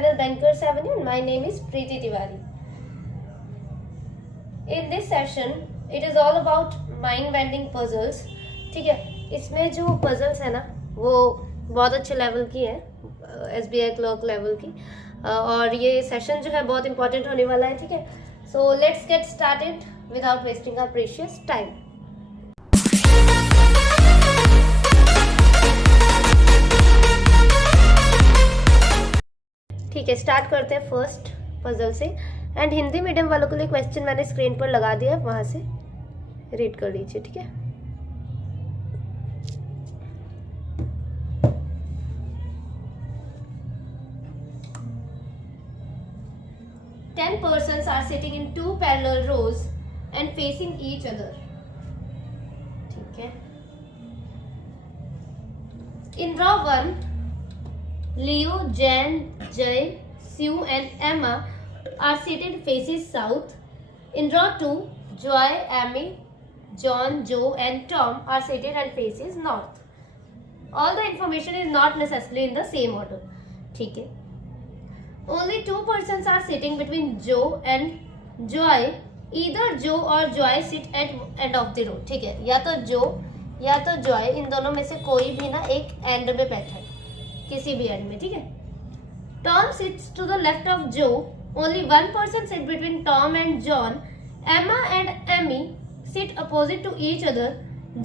channel Bankers Avenue and my name is Preeti Tiwari. In this session, it is all about mind bending puzzles. ठीक है, इसमें जो puzzles है ना वो बहुत अच्छे लेवल की है, SBI क्लर्क लेवल की, और ये सेशन जो है बहुत इंपॉर्टेंट होने वाला है. ठीक है, so let's get started without wasting our precious time. ठीक है, स्टार्ट करते हैं फर्स्ट पजल से. एंड हिंदी मीडियम वालों के लिए क्वेश्चन मैंने स्क्रीन पर लगा दिया है, वहां से रीड कर लीजिए. ठीक है, Ten persons are sitting in two parallel rows and facing each other. ठीक है, in row 1, Leo, Jan, Jay, Sue and Emma are seated faces south. In row 2, Joy, Amy, John, Joe and Tom are seated and faces north. All the information is not necessarily in the same order. ठीक है, only two persons are sitting between Joe and Joy. Either Joe or Joy sit at end of the row. ठीक है, या तो Joe या तो Joy, इन दोनों में से कोई भी ना एक एंड में बैठा है, किसी भी एंड में. ठीक है, Tom sits to the left of Joe. Only one person sit between Tom and John. Emma and Amy sit opposite to each other.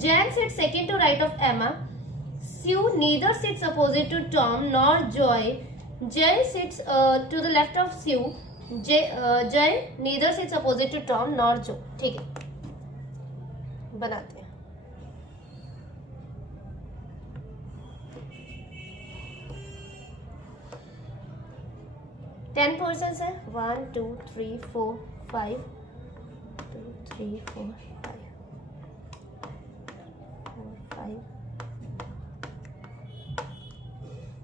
Jan sits second to right of Emma. Sue neither sits opposite to Tom nor Joy. Jay sits to the left of Sue. Jay neither sits opposite to Tom nor Joe. ठीक है, बनाते हैं. Ten persons है, 1 2 3 4 5 2 3 4 5.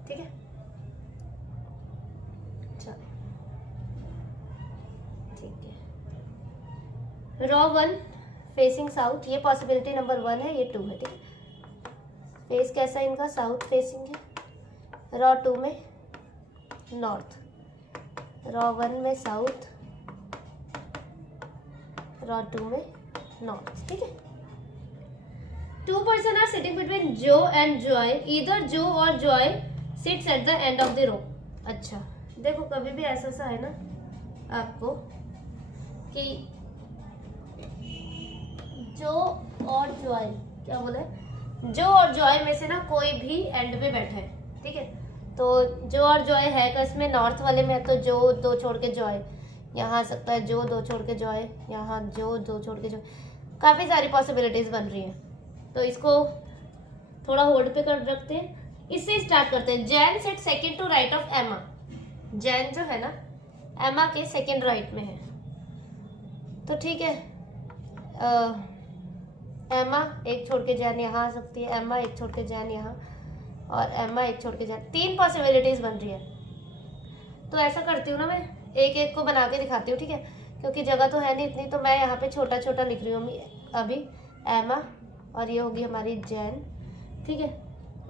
ठीक है, चलो ठीक है. रॉ 1 फेसिंग साउथ, ये पॉसिबिलिटी नंबर 1 है, ये 2 है. ठीक है, फेस कैसा है इनका, साउथ फेसिंग है. रॉ 2 में नॉर्थ, रॉ 1 में साउथ, रॉ 2 में नॉर्थ. ठीक है, two person are sitting between Joe and Joy. Either Joe or Joy sits at the end of the row. अच्छा, देखो कभी भी ऐसा सा है ना आपको कि जो और जॉय, क्या बोले, जो और जॉय में से ना कोई भी एंड पे बैठा है. ठीक है, तो जो और जॉय है तो इसमें नॉर्थ वाले में है, तो जो दो छोड़ के जॉय यहाँ आ सकता है, जो दो छोड़ के जॉय यहाँ, जो दो छोड़ के जॉय, काफ़ी सारी पॉसिबिलिटीज बन रही हैं. तो इसको थोड़ा होल्ड पे कर रखते हैं, इससे स्टार्ट करते हैं. Jane set second to right of Emma. Jane जो है ना एमा के सेकंड राइट में है, तो ठीक है, एमा एक छोड़ के जैन यहाँ आ सकती है, एमा एक छोड़ के जैन यहाँ, और एमा एक छोड़ के जैन. 3 पॉसिबिलिटीज बन रही है. तो ऐसा करती हूँ ना, मैं एक एक को बना के दिखाती हूँ. ठीक है, क्योंकि जगह तो है नहीं इतनी, तो मैं यहाँ पे छोटा छोटा लिख रही हूँ अभी. एमा, और ये होगी हमारी जैन. ठीक है,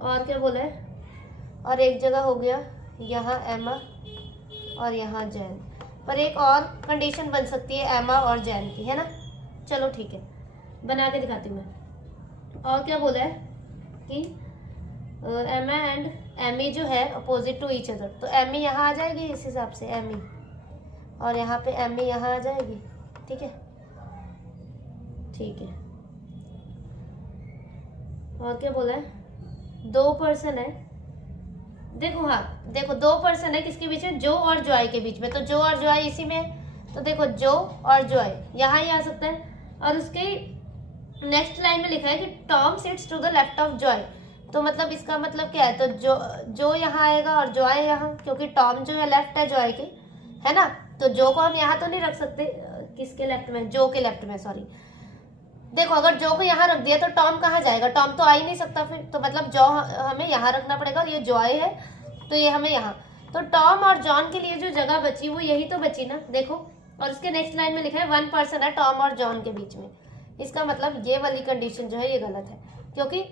और क्या बोला है, और एक जगह हो गया यहाँ एमा और यहाँ जैन. पर एक और कंडीशन बन सकती है एमा और जैन की, है ना. चलो ठीक है, बना के दिखाती हूँ मैं. और क्या बोला है कि एमा एंड एमी जो है अपोजिट टू ईच अदर, तो एमी यहाँ आ जाएगी इस हिसाब से, एमी, और यहाँ पे एमी यहाँ आ जाएगी. ठीक है, ठीक है. और क्या बोला है, 2 पर्सन है. देखो, हाँ देखो 2 पर्सन है किसके बीच में, जो और जॉय के बीच में. तो जो और जॉय इसी में है, तो देखो जो और जॉय यहाँ ही आ सकता है. और उसके नेक्स्ट लाइन में लिखा है कि Tom sits to the left of Joy. तो मतलब इसका मतलब क्या है, तो जो यहाँ आएगा और जॉय यहाँ, क्योंकि टॉम जो है लेफ्ट है जॉय के, है ना. तो जो को हम यहाँ तो नहीं रख सकते, किसके लेफ्ट में, जो के लेफ्ट में, सॉरी. देखो अगर जो को यहाँ रख दिया तो टॉम कहाँ जाएगा, टॉम तो आ ही नहीं सकता फिर. तो मतलब जो हमें यहाँ रखना पड़ेगा. ये जॉय है तो ये हमें यहाँ, तो टॉम और जॉन के लिए जो जगह बची वो यही तो बची ना. देखो, और उसके नेक्स्ट लाइन में लिखा है 1 पर्सन है टॉम और जॉन के बीच में. इसका मतलब ये वाली कंडीशन जो है ये गलत है, क्योंकि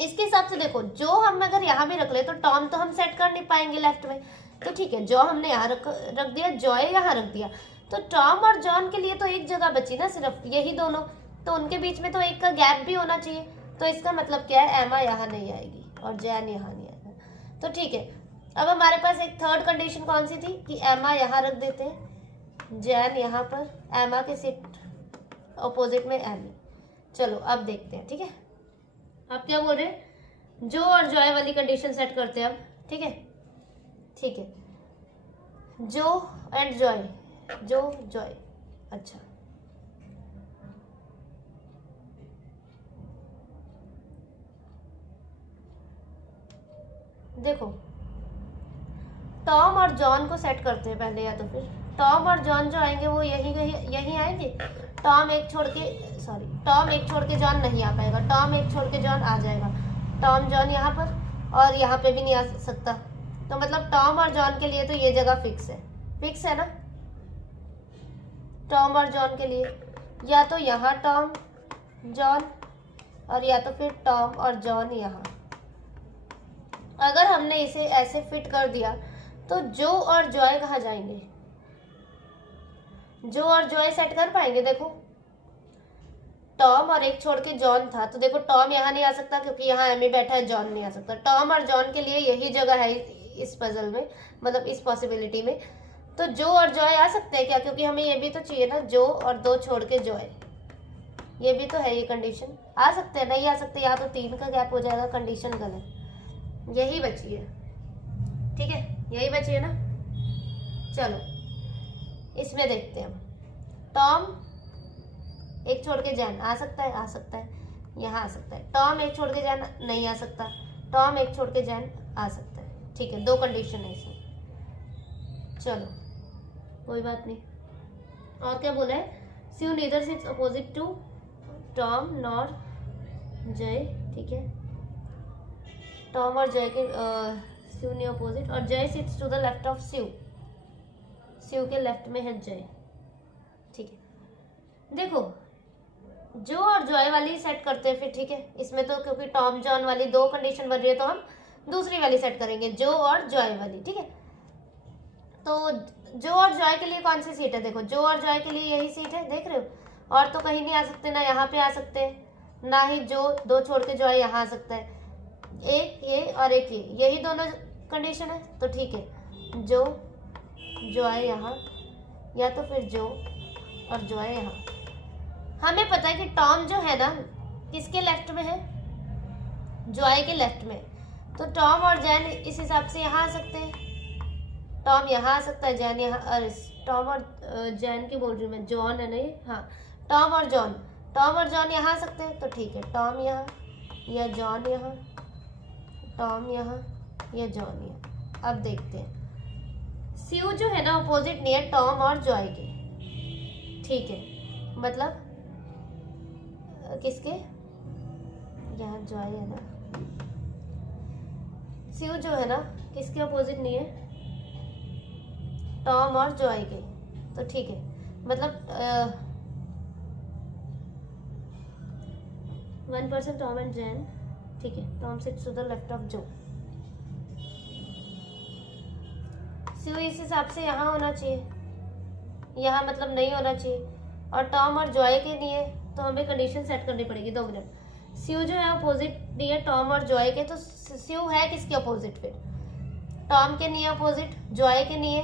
इसके हिसाब से देखो जो हम अगर यहाँ भी रख ले तो टॉम तो हम सेट कर नहीं पाएंगे लेफ्ट में, तो ठीक है, जॉ हमने यहाँ रख दिया, जॉय यहाँ रख दिया, तो टॉम और जॉन के लिए तो एक जगह बची ना, सिर्फ यही दोनों, तो उनके बीच में तो एक का गैप भी होना चाहिए। तो इसका मतलब क्या है, एमा यहाँ नहीं आएगी और जैन यहाँ नहीं आएगा। तो ठीक है, अब हमारे पास एक थर्ड कंडीशन कौन सी थी कि एमा यहाँ रख देते हैं, जैन यहाँ पर, एमा के सीट अपोजिट में एमी। चलो अब देखते हैं, ठीक है। आप क्या बोल रहे हैं, जो और जॉय वाली कंडीशन सेट करते हैं अब, ठीक है। ठीक है, जो एंड जॉय, जो जॉय, अच्छा देखो, टॉम और जॉन को सेट करते हैं पहले, या तो फिर टॉम और जॉन जो आएंगे वो यही आएंगे। टॉम एक छोड़ के जॉन नहीं आ पाएगा, टॉम एक छोड़ के जॉन आ जाएगा, टॉम जॉन यहाँ पर, और यहाँ पे भी नहीं आ सकता। तो मतलब टॉम और जॉन के लिए तो ये जगह फिक्स है ना, टॉम और जॉन के लिए या तो यहाँ टॉम जॉन, और या तो फिर टॉम और जॉन यहाँ। अगर हमने इसे ऐसे फिट कर दिया तो जो और जॉय कहाँ जाएंगे, जो और जॉय सेट कर पाएंगे। देखो, टॉम और एक छोड़ के जॉन था, तो देखो टॉम यहाँ नहीं आ सकता क्योंकि यहाँ एमी बैठा है, जॉन नहीं आ सकता। टॉम और जॉन के लिए यही जगह है इस पजल में, मतलब इस पॉसिबिलिटी में। तो जो और जॉय आ सकते हैं क्या, क्योंकि हमें ये भी तो चाहिए ना, जो और दो छोड़ के जॉय, ये भी तो है, ये कंडीशन आ सकते हैं, नहीं आ सकते, या तो 3 का गैप हो जाएगा, कंडीशन गलत। यही बची है, ठीक है, यही बची है ना। चलो इसमें देखते हैं, टॉम एक छोड़ के जैन आ सकता है, यहाँ आ सकता है। टॉम एक छोड़ के जैन नहीं आ सकता, टॉम एक छोड़ के जैन आ सकता है, ठीक है, 2 कंडीशन है इसमें। चलो कोई बात नहीं। और क्या बोला है, Sue neither sits opposite to Tom nor Jay, ठीक है, टॉम और जय के स्यू ने अपोजिट, और Jay sits to the left of Sue, Sue के लेफ्ट में है जय, ठीक है। देखो, जो और जॉय वाली सेट करते हैं फिर, ठीक है। इसमें तो क्योंकि टॉम जॉन वाली 2 कंडीशन बन रही है, तो हम दूसरी वाली सेट करेंगे, जो और जॉय वाली, ठीक है। तो जो और जॉय के लिए कौन सी सीट है, देखो जो और जॉय के लिए यही सीट है, देख रहे हो, और तो कहीं नहीं आ सकते, ना यहाँ पे आ सकते हैं, ना ही जो 2 छोड़ के जॉय यहाँ आ सकता है, एक ये और एक ये, यही दोनों कंडीशन है। तो ठीक है, जो जॉय यहाँ, या तो फिर जो और जॉय यहाँ। हमें पता है कि टॉम जो है ना किसके लेफ्ट में है, जॉय के लेफ्ट में, तो टॉम और जैन इस हिसाब से यहाँ आ सकते हैं, टॉम यहाँ आ सकता है, जैन यहाँ, अरे टॉम और जैन की बोल रही हूँ मैं, जॉन है ना ये, हाँ, टॉम और जॉन यहाँ आ सकते हैं। तो ठीक है, टॉम यहाँ या जॉन यहाँ, टॉम यहाँ या जॉन यहाँ। अब देखते हैं, स्यू जो है ना अपोजिट नहीं है टॉम और जॉय के, ठीक है, मतलब किसके, यहाँ जॉय है ना, स्यू जो है ना किसके अपोजिट नहीं है, टॉम और जॉय के। तो ठीक है, मतलब 1% टॉम एंड जैन, ठीक है, Tom sits to the left of Joe, Sue इस हिसाब से यहाँ होना चाहिए, यहाँ मतलब नहीं होना चाहिए, और टॉम और जॉय के लिए तो हमें कंडीशन सेट करनी पड़ेगी। 2 मिनट। स्यू जो है अपोजिट नहीं है टॉम और जॉय के, तो स्यू है किसके अपोजिट, फिर टॉम के नहीं है अपोजिट, जॉय के नहीं है,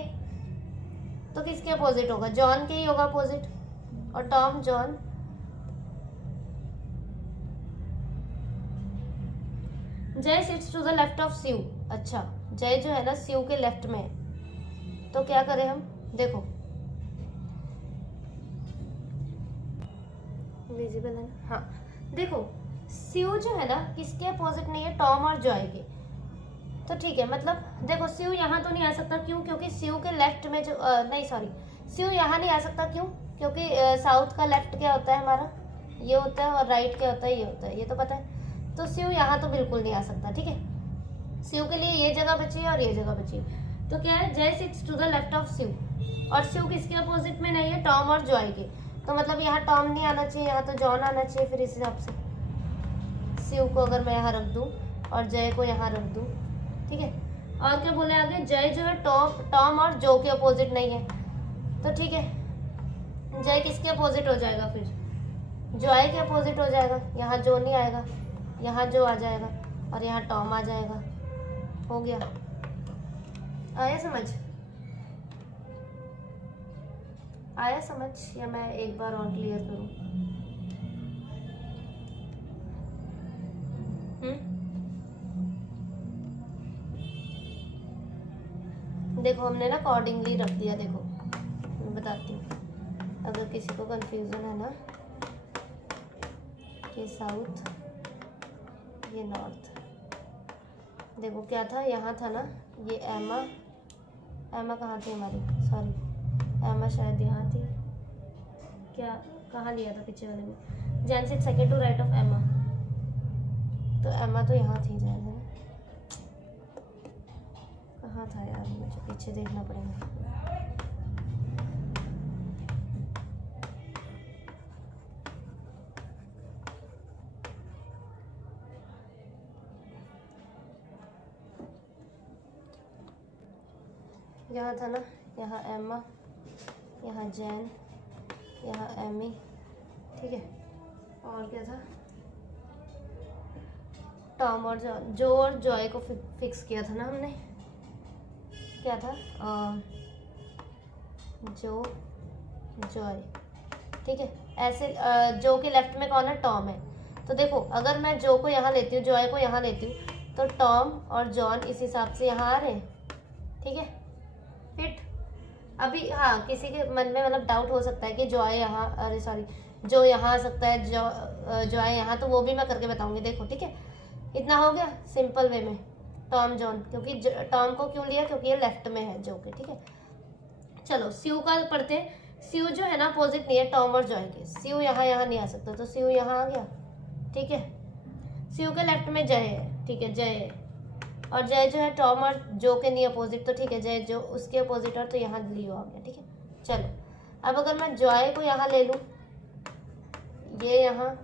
तो किसके अपोजिट होगा, जॉन के ही होगा अपोजिट, और Tom John, Jay sits to the left of Sue. अच्छा, जय जो है ना स्यू के लेफ्ट में है, तो क्या करें हम, देखो विजिबल है ना, हाँ, देखो स्यू जो है ना किसके अपोजिट नहीं है, टॉम और जॉय के। तो ठीक है, मतलब देखो स्यू यहाँ तो नहीं आ सकता, क्यों, क्योंकि स्यू के लेफ्ट में जो नहीं सॉरी, स्यू यहाँ नहीं आ सकता, क्यों, क्योंकि साउथ का लेफ्ट क्या होता है हमारा, ये होता है, और राइट क्या होता है, ये होता है, ये तो पता है। तो स्यू यहाँ तो बिल्कुल नहीं आ सकता, ठीक है। स्यू के लिए ये जगह बची है और ये जगह बची है, तो क्या है, Jay sits to the left of Sue, और स्यू किसके अपोजिट में नहीं है, टॉम और जॉय के। तो मतलब यहाँ टॉम नहीं आना चाहिए, यहाँ तो जॉन आना चाहिए। फिर इस हिसाब से स्यू को अगर मैं यहाँ रख दूँ और जय को यहाँ रख दूँ, ठीक है, और क्या बोले आगे, जय जो है टॉम और जो के अपोजिट नहीं है, तो ठीक है जय किसके अपोजिट हो जाएगा, फिर जॉय के अपोजिट हो जाएगा। यहाँ जो नहीं आएगा, यहाँ जो आ जाएगा और यहाँ टॉम आ जाएगा। हो गया, आया समझ, आया समझ, या मैं एक बार और क्लियर करूं? देखो हमने ना अकॉर्डिंगली रख दिया। देखो मैं बताती हूँ, अगर किसी को कंफ्यूजन है ना, ये साउथ ये नॉर्थ, देखो क्या था, यहाँ था ना ये एमा कहाँ थी हमारी, सॉरी एमा शायद यहाँ थी, क्या कहाँ लिया था पीछे वाले में, Jane sit second to right of Emma, तो एमा तो यहाँ थी जैन है, कहाँ था यार, मुझे पीछे देखना पड़ेगा। यहाँ था ना, यहाँ एमा, यहाँ जैन, यहाँ एमी, ठीक है। और क्या था, टॉम और जो और जॉय को फिक्स किया था ना हमने, क्या था, जो जॉय, ठीक है। ऐसे जो के लेफ्ट में कौन है, टॉम है, तो देखो अगर मैं जो को यहाँ लेती हूँ, जॉय को यहाँ लेती हूँ, तो टॉम और जॉन इस हिसाब से यहाँ आ रहे हैं, ठीक है फिट। अभी हाँ किसी के मन में मतलब डाउट हो सकता है कि जॉय यहाँ, अरे सॉरी जो यहाँ आ सकता है, जॉय यहाँ, तो वो भी मैं करके बताऊंगी। देखो ठीक है, इतना हो गया सिंपल वे में, टॉम जॉन, क्योंकि टॉम को क्यों लिया, क्योंकि ये लेफ्ट में है जो के, ठीक है। चलो स्यू का पढ़ते हैं। स्यू जो है ना अपोजिट नहीं है टॉम और जॉय के, स्यू यहाँ नहीं आ सकता, तो स्यू यहाँ आ गया, ठीक है। स्यू के लेफ्ट में जय है, ठीक है, जय है, और जय जो है टॉम और जो के नहीं अपोजिट, तो ठीक है जय जो उसके अपोजिट और, तो यहाँ लियो आ गया, ठीक है। चलो अब अगर मैं जॉय को यहाँ ले लूँ, ये यहाँ,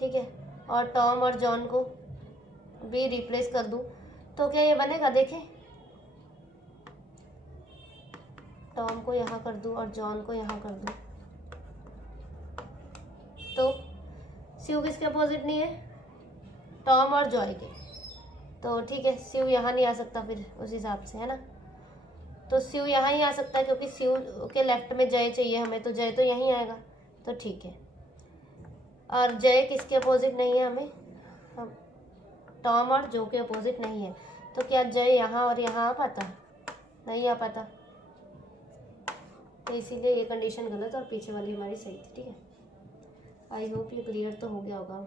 ठीक है, और टॉम और जॉन को भी रिप्लेस कर दूँ, तो क्या ये बनेगा, देखें, टॉम को यहाँ कर दूँ और जॉन को यहाँ कर दूँ, तो स्यू किसके अपोजिट नहीं है, टॉम और जॉय के, तो ठीक है स्यू यहाँ नहीं आ सकता फिर उस हिसाब से, है ना। तो स्यू यहाँ ही आ सकता है क्योंकि स्यू के लेफ्ट में जय चाहिए हमें, तो जय तो यहीं आएगा, तो ठीक है। और जय किसके अपोजिट नहीं है हमें, हम टॉम और जो के अपोजिट नहीं है, तो क्या जय यहाँ और यहाँ आ पाता, नहीं आ पाता, तो इसीलिए ये कंडीशन गलत और पीछे वाली हमारी सही थी, ठीक है। आई होप ये क्लियर तो हो गया होगा।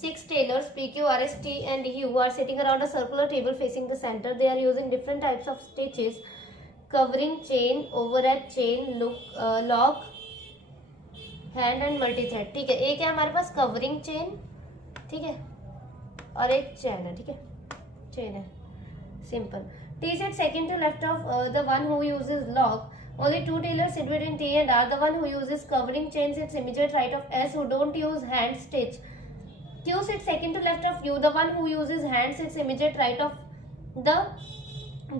6 tailors P, Q, R, S, T and U are sitting around a circular table facing the center. They are using different types of stitches, covering chain, overhead chain, lock, hand and multi-thread, ठीक है। एक है हमारे पास covering chain, ठीक है, और एक chain है, ठीक है, चेन है, simple. T sits second to left of the one who uses lock. Only 2 tailors sit between T and R. The one who uses covering chain sits immediate right of S, who don't use hand stitch. Q sits second to left of U. The one who uses hand sits immediate right of the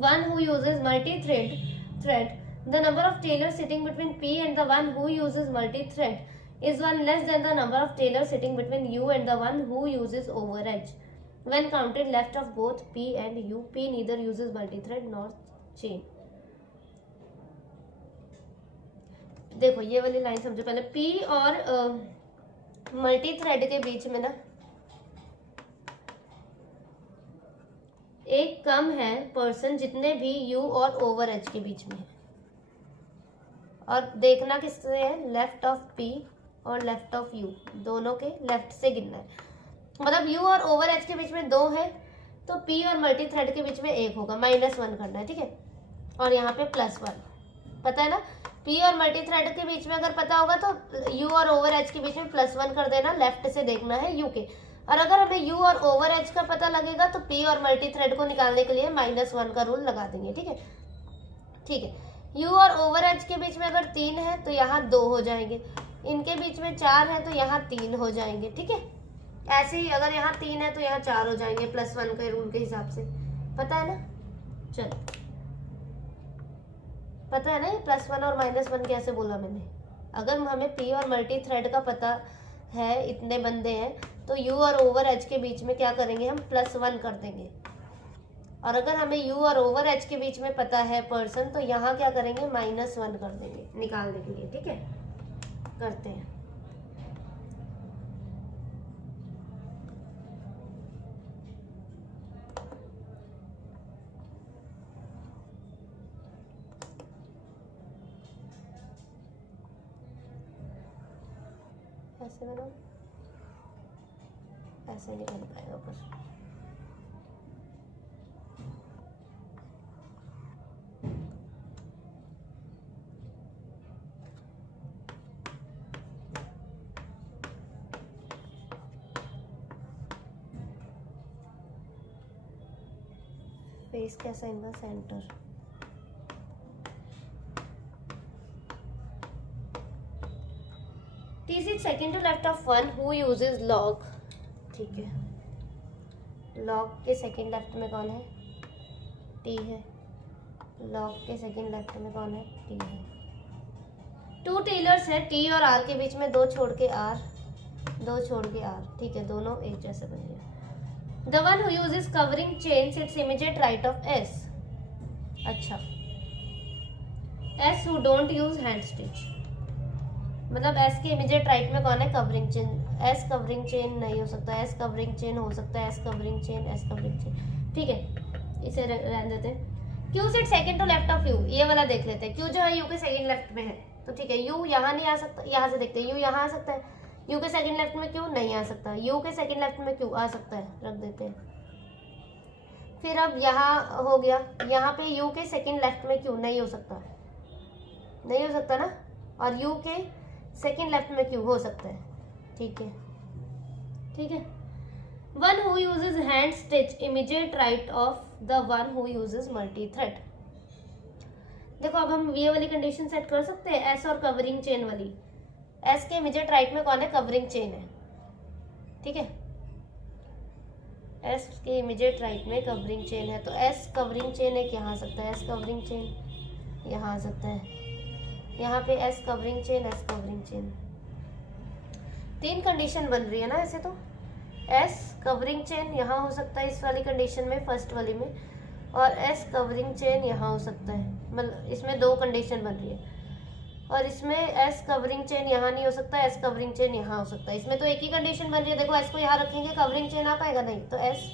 one who uses multi-thread. The number of tailors sitting between P and the one who uses multi-thread is one less than the number of tailors sitting between U and the one who uses overedge. When counted left of both P and U, P neither uses multi-thread nor chain. देखो ये वाली line समझो पहले, P और multi thread के बीच में ना एक कम है पर्सन जितने भी U और ओवर एज के बीच में है, और देखना किससे है, लेफ्ट ऑफ P और लेफ्ट ऑफ U, दोनों के लेफ्ट से गिनना है। मतलब U और ओवर एज के बीच में 2 है, तो P और मल्टी थ्रेड के बीच में 1 होगा, -1 करना है, ठीक है। और यहाँ पे +1, पता है ना, P और मल्टी थ्रेड के बीच में अगर पता होगा तो U और ओवर एज के बीच में +1 कर देना, लेफ्ट से देखना है U के। और अगर हमें U और ओवर एज का पता लगेगा तो P और मल्टी थ्रेड को निकालने के लिए -1 का रूल लगा देंगे, ठीक है, ठीक है। U और ओवर एज के बीच में अगर 3 है तो यहाँ 2 हो जाएंगे, इनके बीच में 4 है तो यहाँ 3 हो जाएंगे, ठीक है। ऐसे ही अगर यहाँ 3 है तो यहाँ 4 हो जाएंगे +1 के रूल के हिसाब से, पता है ना। चलो पता है ना ये +1 और -1 कैसे बोला मैंने। अगर हमें पी और मल्टी थ्रेड का पता है, इतने बंदे हैं, तो यू और ओवर एच के बीच में क्या करेंगे हम, +1 कर देंगे। और अगर हमें यू और ओवर एच के बीच में पता है पर्सन, तो यहाँ क्या करेंगे, -1 कर देंगे निकालने के लिए। ठीक है, करते हैं। ऐसे बनाओ, ऐसे नहीं बन पाएगा पर। फेस कैसा इनका centre, T sits second to left of one who uses log। ठीक है, log के सेकंड लेफ्ट में कौन है, T है। log के सेकंड लेफ्ट में कौन है, T है। 2 टेलर्स है, T और R के बीच में 2 छोड़ के R, 2 छोड़ के R। ठीक है, दोनों एक जैसे बन गए। The one who uses covering chain sits immediate right of S। अच्छा, S who don't use hand stitch, मतलब S के इमीडिएट राइट में कौन है, covering chain. S covering chain नहीं हो सकता, S कवरिंग चेन हो सकता है, S covering chain, S covering chain. ठीक है, इसे रहने देते हैं। Q sit second to left of U, ये वाला देख लेते हैं। Q जो है U के सेकंड लेफ्ट में है, तो ठीक है, U यहाँ नहीं आ सकता, यहाँ से देखते हैं। U यहाँ आ सकता है, U के सेकंड लेफ्ट में Q नहीं आ सकता, U के सेकंड लेफ्ट में Q आ सकता है, रख देते हैं। फिर अब यहाँ हो गया, यहाँ पे U के सेकंड लेफ्ट में Q नहीं हो सकता, नहीं हो सकता ना, और U के सेकेंड लेफ्ट में क्यों हो सकता है। ठीक है, ठीक है। One who uses hand stitch immediate right of the one who uses multi thread. देखो अब हम ये वाली कंडीशन सेट कर सकते हैं, एस और कवरिंग चेन वाली। एस के इमीडिएट राइट में कौन है, कवरिंग चेन है। ठीक है, एस के इमीडिएट राइट में कवरिंग चेन है, तो एस कवरिंग चेन एक यहाँ आ सकता है, एस कवरिंग चेन यहाँ आ सकता है, यहाँ पे S covering chain, S covering chain. 3 condition बन रही है ना ऐसे, तो एस कवरिंग चेन यहाँ हो सकता है इस वाली कंडीशन में, फर्स्ट वाली में, और एस कवरिंग चेन यहाँ हो सकता है, मतलब इसमें 2 कंडीशन बन रही है। और इसमें एस कवरिंग चेन यहाँ नहीं हो सकता, एस कवरिंग चेन यहाँ हो सकता है। इसमें तो एक ही कंडीशन बन रही है। देखो एस को यहाँ रखेंगे, कवरिंग चेन आ पाएगा नहीं, तो एस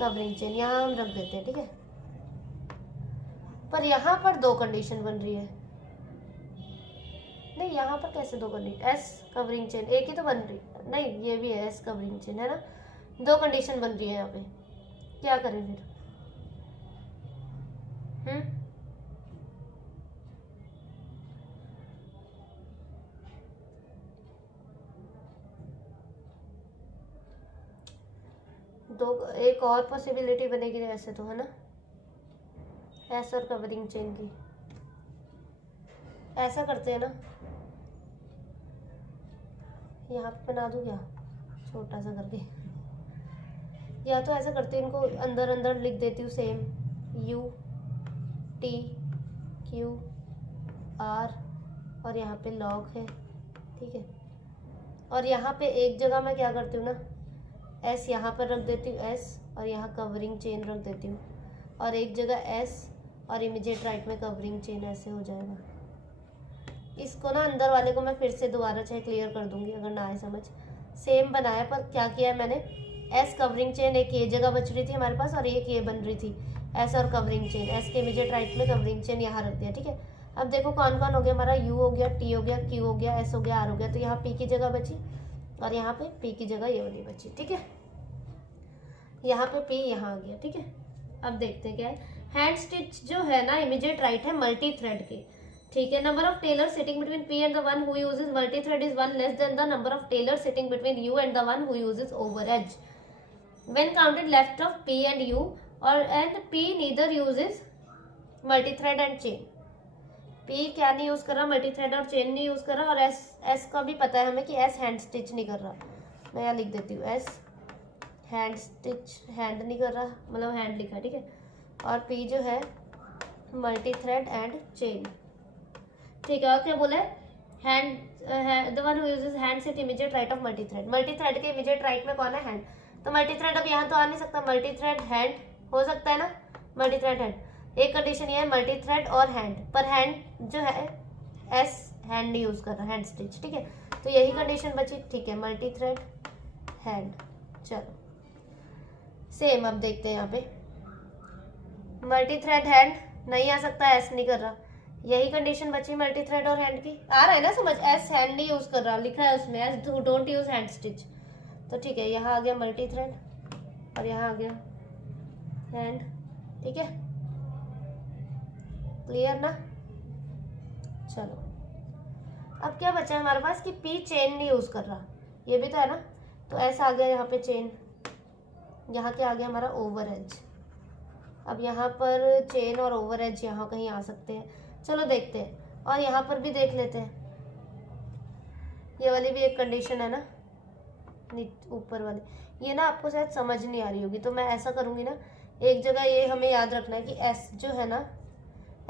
कवरिंग चेन यहाँ हम रख देते हैं। ठीक है, पर यहाँ पर 2 कंडीशन बन रही है। नहीं, यहाँ पर कैसे 2 कंडीशन, एस कवरिंग चेन एक ही तो बन रही, नहीं ये भी है एस कवरिंग चेन, है ना। 2 कंडीशन बन रही है यहाँ पे, क्या करें फिर। एक और पॉसिबिलिटी बनेगी ऐसे तो, है ना, एस और कवरिंग चेन की। ऐसा करते हैं ना, यहाँ पे बना दूँ क्या, छोटा सा करके, या तो ऐसा करते हैं, इनको अंदर अंदर लिख देती हूँ same, U T Q R, और यहाँ पे लॉग है। ठीक है, और यहाँ पे एक जगह मैं क्या करती हूँ ना, S यहाँ पर रख देती हूँ, S, और यहाँ कवरिंग चेन रख देती हूँ, और एक जगह S और इमीडिएट राइट में कवरिंग चेन, ऐसे हो जाएगा। इसको ना अंदर वाले को मैं फिर से दोबारा चाहे क्लियर कर दूंगी अगर ना आए समझ। सेम बनाया, पर क्या किया है मैंने, एस कवरिंग चेन एक ये जगह बच रही थी हमारे पास, और एक ये बन रही थी, एस और कवरिंग चेन, एस के इमीडिएट राइट में कवरिंग चेन यहाँ रख दिया। ठीक है, अब देखो कौन कौन हो गया हमारा, यू हो गया, टी हो गया, क्यू हो गया, एस हो गया, आर हो गया, तो यहाँ पी की जगह बची, और यहाँ पे पी की जगह ये वाली बची। ठीक है, यहाँ पे पी यहाँ आ गया। ठीक है, अब देखते हैं क्या है। हैंड स्टिच जो है ना इमीडिएट राइट है मल्टी थ्रेड के। ठीक है, number of tailor sitting between P and the one who uses multi thread is 1 less than the number of tailor sitting between U and the one who uses over edge when counted left of P and U, और and P neither uses multi thread and chain. P क्या नहीं use कर रहा, multi thread और chain नहीं use कर रहा, और S का भी पता है हमें कि S हैंड स्टिच नहीं कर रहा, मैं यहाँ लिख देती हूँ एस हैंड स्टिच, हैंड नहीं कर रहा, मतलब हैंड लिखा, ठीक है। और पी जो है मल्टी थ्रेड एंड चेन, ठीक है। और क्या बोला है, hand the one who uses hand set immediate right of multi thread. Multi thread के इमीडिएट राइट में कौन है, हैंड। तो मल्टी थ्रेड अब यहाँ तो आ नहीं सकता, मल्टी थ्रेड हैंड हो सकता है ना, मल्टी थ्रेड हैंड। एक कंडीशन ये है मल्टी थ्रेड और हैंड, पर हैंड जो है एस हैंड नहीं यूज कर रहा, हैंड स्टिच, ठीक है। तो यही कंडीशन बची, ठीक है, मल्टी थ्रेड हैंड। चलो सेम अब देखते हैं यहाँ पे, मल्टी थ्रेड हैंड नहीं आ सकता, एस नहीं कर रहा, यही कंडीशन बची मल्टी थ्रेड और हैंड की। आ रहा है ना समझ, एस हैंड नहीं यूज कर रहा, लिखा है उसमें S don't use hand stitch. तो ठीक है, यहाँ आ गया मल्टी थ्रेड और यहाँ आ गया हैंड, ठीक है, क्लियर ना। चलो अब क्या बचा है हमारे पास कि पी चेन नहीं यूज कर रहा, ये भी तो है ना। तो ऐसा आ गया यहाँ पे चेन, यहाँ क्या आ गया हमारा ओवर एज। अब यहाँ पर चेन और ओवर एज यहाँ कहीं आ सकते हैं, चलो देखते हैं। और यहाँ पर भी देख लेते हैं, ये वाली भी एक कंडीशन है ना, ऊपर वाली, ये ना आपको शायद समझ नहीं आ रही होगी, तो मैं ऐसा करूँगी ना, एक जगह ये हमें याद रखना है कि एस जो है ना,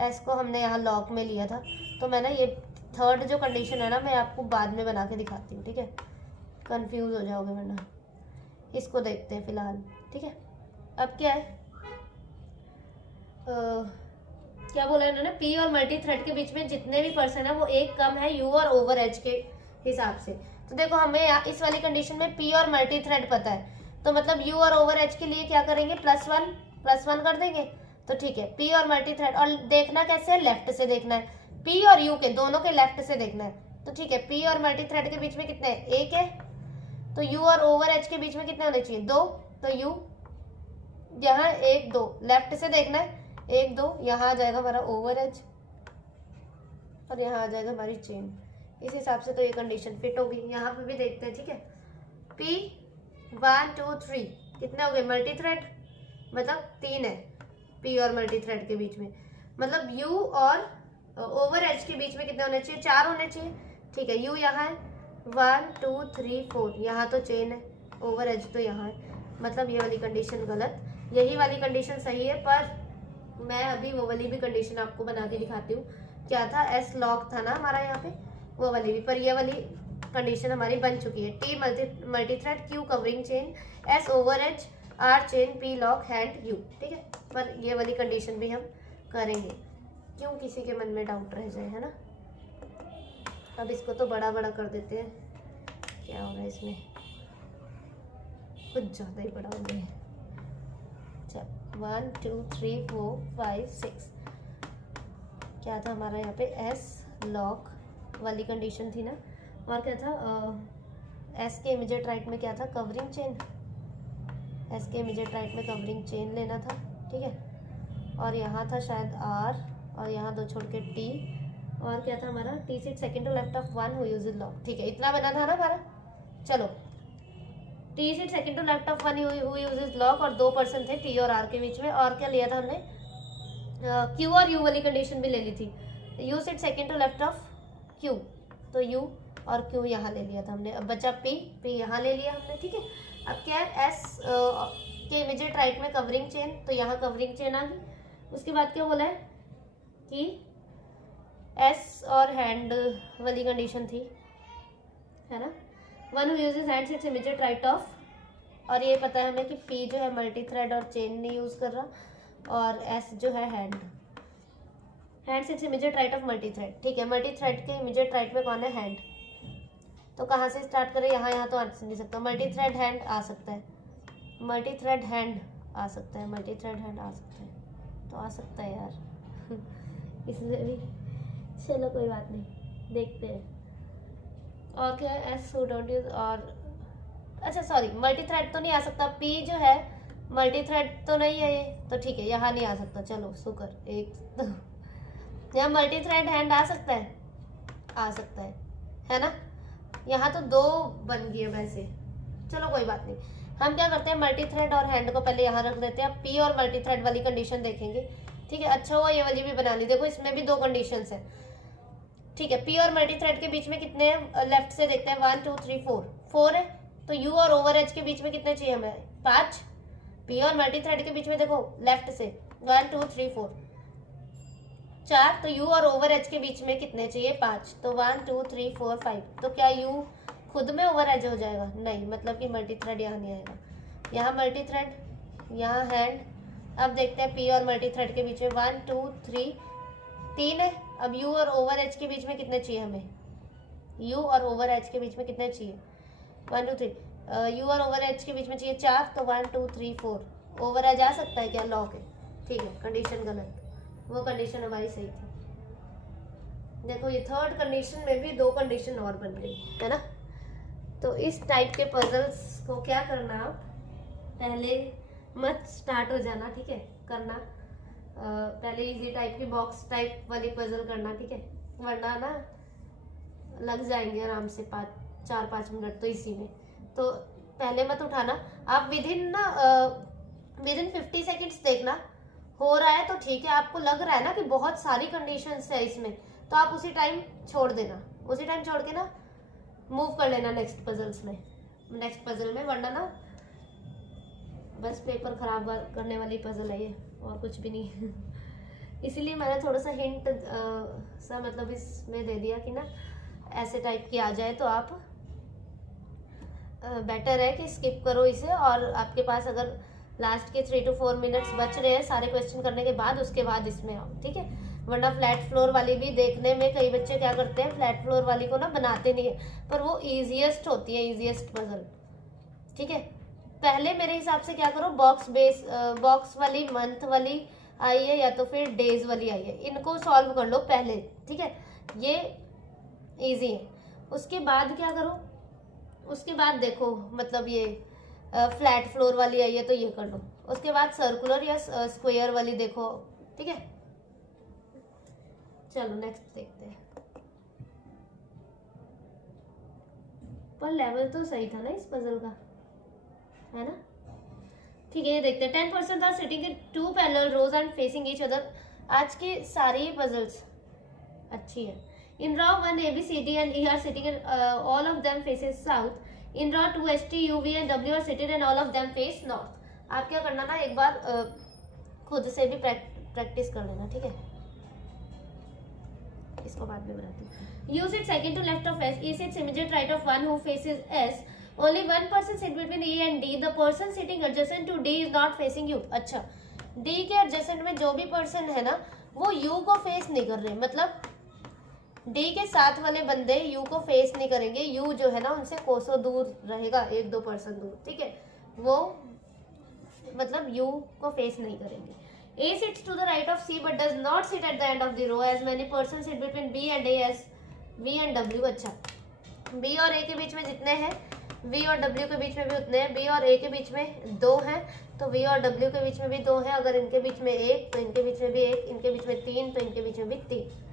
एस को हमने यहाँ लॉक में लिया था, तो मैं ना ये थर्ड जो कंडीशन है ना, मैं आपको बाद में बना के दिखाती हूँ, ठीक है, कंफ्यूज हो जाओगे वरना। इसको देखते हैं फिलहाल, ठीक है। अब क्या है, क्या बोला इन्होंने, पी और मल्टी थ्रेड के बीच में जितने भी पर्सन है वो एक कम है यू और ओवर एज के हिसाब से। तो देखो हमें इस वाली कंडीशन में पी और मल्टी थ्रेड पता है, तो मतलब यू और ओवर एज के लिए क्या करेंगे, +1 कर देंगे। तो ठीक है, पी और मल्टी थ्रेड, और देखना कैसे है, लेफ्ट से देखना है, पी और यू के दोनों के लेफ्ट से देखना है। तो ठीक है, पी और मल्टी थ्रेड के बीच में कितने हैं, 1 है, तो यू और ओवर एज के बीच में कितने होने चाहिए, 2। तो यू यहाँ 1 2 लेफ्ट से देखना है, 1 2, यहाँ आ जाएगा हमारा ओवर एज और यहाँ आ जाएगा हमारी चेन। इस हिसाब से तो ये कंडीशन फिट होगी। यहाँ पे भी देखते हैं, ठीक है, पी 1 2 3 कितने हो गए, मल्टी थ्रेड, मतलब 3 है पी और मल्टी थ्रेड के बीच में, मतलब यू और ओवर एज के बीच में कितने होने चाहिए, 4 होने चाहिए, ठीक है। यू यहाँ है 1 2 3 4, यहाँ तो चेन है, ओवर एज तो यहाँ है, मतलब ये वाली कंडीशन गलत, यही वाली कंडीशन सही है। पर मैं अभी वो वाली भी कंडीशन आपको बना के दिखाती हूँ, क्या था, एस लॉक था ना हमारा यहाँ पे, वो वाली भी, पर ये वाली कंडीशन हमारी बन चुकी है। T multi thread, Q covering chain, S over edge, R chain, P lock, hand, U, ठीक है। पर ये वाली कंडीशन भी हम करेंगे, क्यों किसी के मन में डाउट रह जाए, है ना। अब इसको तो बड़ा बड़ा कर देते हैं, क्या हो रहा है इसमें, कुछ ज़्यादा ही बड़ा हो गया है। चल 1 2 3 4 5 6, क्या था हमारा यहाँ पे, एस लॉक वाली कंडीशन थी ना, और क्या था, एस के इमीडिएट राइट में क्या था, कवरिंग चेन, एस के इमीडिएट राइट में कवरिंग चेन लेना था, ठीक है। और यहाँ था शायद आर, और यहाँ 2 छोड़ के टी, और क्या था हमारा, T seat second to left of 1 who uses lock, ठीक है, इतना बना था ना हमारा। चलो T seat second to left of 1 who uses lock, और 2 पर्सन थे टी और आर के बीच में, और क्या लिया था हमने, क्यू और यू वाली कंडीशन भी ले ली थी, U seat second to left of Q, तो यू और क्यू यहाँ ले लिया था हमने। अब बचा पी, पी यहाँ ले लिया हमने, ठीक है। अब क्या है, एस के इमीडिएट राइट में कवरिंग चेन, तो यहाँ कवरिंग चेन आ गई। उसके बाद क्या बोला है कि एस और हैंड वाली कंडीशन थी, है ना, 1 who uses hand seats immediate right of, और ये पता है हमें कि पी जो है मल्टी थ्रेड और चेन नहीं यूज कर रहा, और एस जो है hand seats immediate right of multi thread, ठीक है। मल्टी थ्रेड के इमीडिएट राइट में कौन है, हैंड, तो कहाँ से स्टार्ट करें, यहाँ तो आ नहीं सकता, मल्टी थ्रेड हैंड आ सकता है, मल्टी थ्रेड हैंड आ सकता है, मल्टी थ्रेड हैंड आ सकता है, तो आ सकता है यार इसमें भी, चलो कोई बात नहीं, देखते हैं। और क्या है, एस डोंट यूज, और अच्छा सॉरी, मल्टी थ्रेड तो नहीं आ सकता, पी जो है मल्टी थ्रेड तो नहीं है ये, तो ठीक है, यहाँ नहीं आ सकता, चलो शुक्र, एक तो यहाँ मल्टी थ्रेड हैंड आ सकता है ना, यहाँ तो 2 बन गई है वैसे, चलो कोई बात नहीं। हम क्या करते हैं, मल्टी थ्रेड और हैंड को पहले यहाँ रख देते हैं, पी और मल्टी थ्रेड वाली कंडीशन देखेंगे, ठीक है। अच्छा हुआ ये वाली भी बना ली, देखो इसमें भी 2 कंडीशंस है, ठीक है। पी और मल्टी थ्रेड के बीच में कितने हैं, लेफ्ट से देखते हैं, 1 2 3 4 है, तो यू और ओवर एच के बीच में कितने चाहिए हमें? 5। पी और मल्टी थ्रेड के बीच में देखो लेफ्ट से 1 2 3 4 4। तो यू और ओवर एच के बीच में कितने चाहिए? 5। तो 1 2 3 4 5। तो क्या यू खुद में ओवर एच हो जाएगा? नहीं, मतलब कि मल्टी थ्रेड यहाँ नहीं आएगा। यहाँ मल्टी थ्रेड, यहाँ हैंड। अब देखते हैं पी और मल्टी थ्रेड के बीच में 1 2 3 3 है। अब यू और ओवर एच के बीच में कितने चाहिए हमें? यू और ओवर एच के बीच में कितने चाहिए? 1 2 3। यू और ओवर एच के बीच में चाहिए 4। तो 1 2 3 4। ओवर एच आ सकता है क्या? लॉक है। ठीक है, कंडीशन गलत, वो कंडीशन हमारी सही थी। देखो ये थर्ड कंडीशन में भी 2 कंडीशन और बन गई है ना। तो इस टाइप के पजल्स को क्या करना, आप पहले मत स्टार्ट हो जाना, ठीक है, करना। पहले इजी टाइप की बॉक्स टाइप वाली पजल करना, ठीक है, वरना ना लग जाएंगे आराम से 4-5 मिनट तो इसी में। तो पहले मत उठाना आप, विदिन 50 सेकेंड्स देखना। हो रहा है तो ठीक है, आपको लग रहा है ना कि बहुत सारी कंडीशंस है इसमें, तो आप उसी टाइम छोड़ देना, उसी टाइम छोड़ के ना मूव कर लेना नेक्स्ट पजल में, वरना ना बस पेपर खराब करने वाली पजल है ये, और कुछ भी नहीं। इसीलिए मैंने थोड़ा सा हिंट सा मतलब इसमें दे दिया कि ना ऐसे टाइप की आ जाए तो आप बेटर है कि स्किप करो इसे, और आपके पास अगर लास्ट के 3 to 4 मिनट्स बच रहे हैं सारे क्वेश्चन करने के बाद, उसके बाद इसमें आओ, ठीक है। वरना फ्लैट फ्लोर वाली भी देखने में कई बच्चे क्या करते हैं, फ्लैट फ्लोर वाली को ना बनाते नहीं है, पर वो ईजिएस्ट होती है, ईजिएस्ट पजल, ठीक है। पहले मेरे हिसाब से क्या करो, बॉक्स वाली मंथ वाली आई है या तो फिर डेज वाली आई है, इनको सॉल्व कर लो पहले, ठीक है, ये इजी है। उसके बाद क्या करो, उसके बाद देखो मतलब ये फ्लैट फ्लोर वाली आई है तो ये कर लो, उसके बाद सर्कुलर या स्क्वायर वाली देखो, ठीक है। चलो नेक्स्ट देखते हैं। पर लेवल तो सही था ना इस पजल का, है ना। ठीक है, ये देखते हैं। 10% are sitting in 2 parallel rows and facing each other. आज की सारी पजल्स अच्छी है। In row 1 A B C D and E are sitting in all of them faces south. In row 2 S T U V and W are seated and all of them face north. आप क्या करना ना, एक बार खुद से भी practice कर लेना, ठीक है। इसको बाद में बनाती हूँ। You sit second to left of S. E sits immediate right of one who faces S. Only one person sit between E and D. The person sitting adjacent to D is not facing you. अच्छा, D के adjacent में जो भी person है ना, वो U को face नहीं कर रहे, मतलब डी के साथ वाले बंदे यू को फेस नहीं करेंगे, यू जो है ना उनसे कोसों दूर रहेगा, 1-2% दूर, ठीक है, वो मतलब यू को फेस नहीं करेंगे। A sits to the right of C but does not sit at the end of the row as many persons sit between B and A as V and W। अच्छा, B और A के बीच में जितने हैं, V और W के बीच में भी उतने हैं। B और A के बीच में 2 हैं तो V और W के बीच में भी 2 हैं। अगर इनके बीच में 1 तो इनके बीच में भी 1, इनके बीच में 3 तो इनके बीच में भी 3।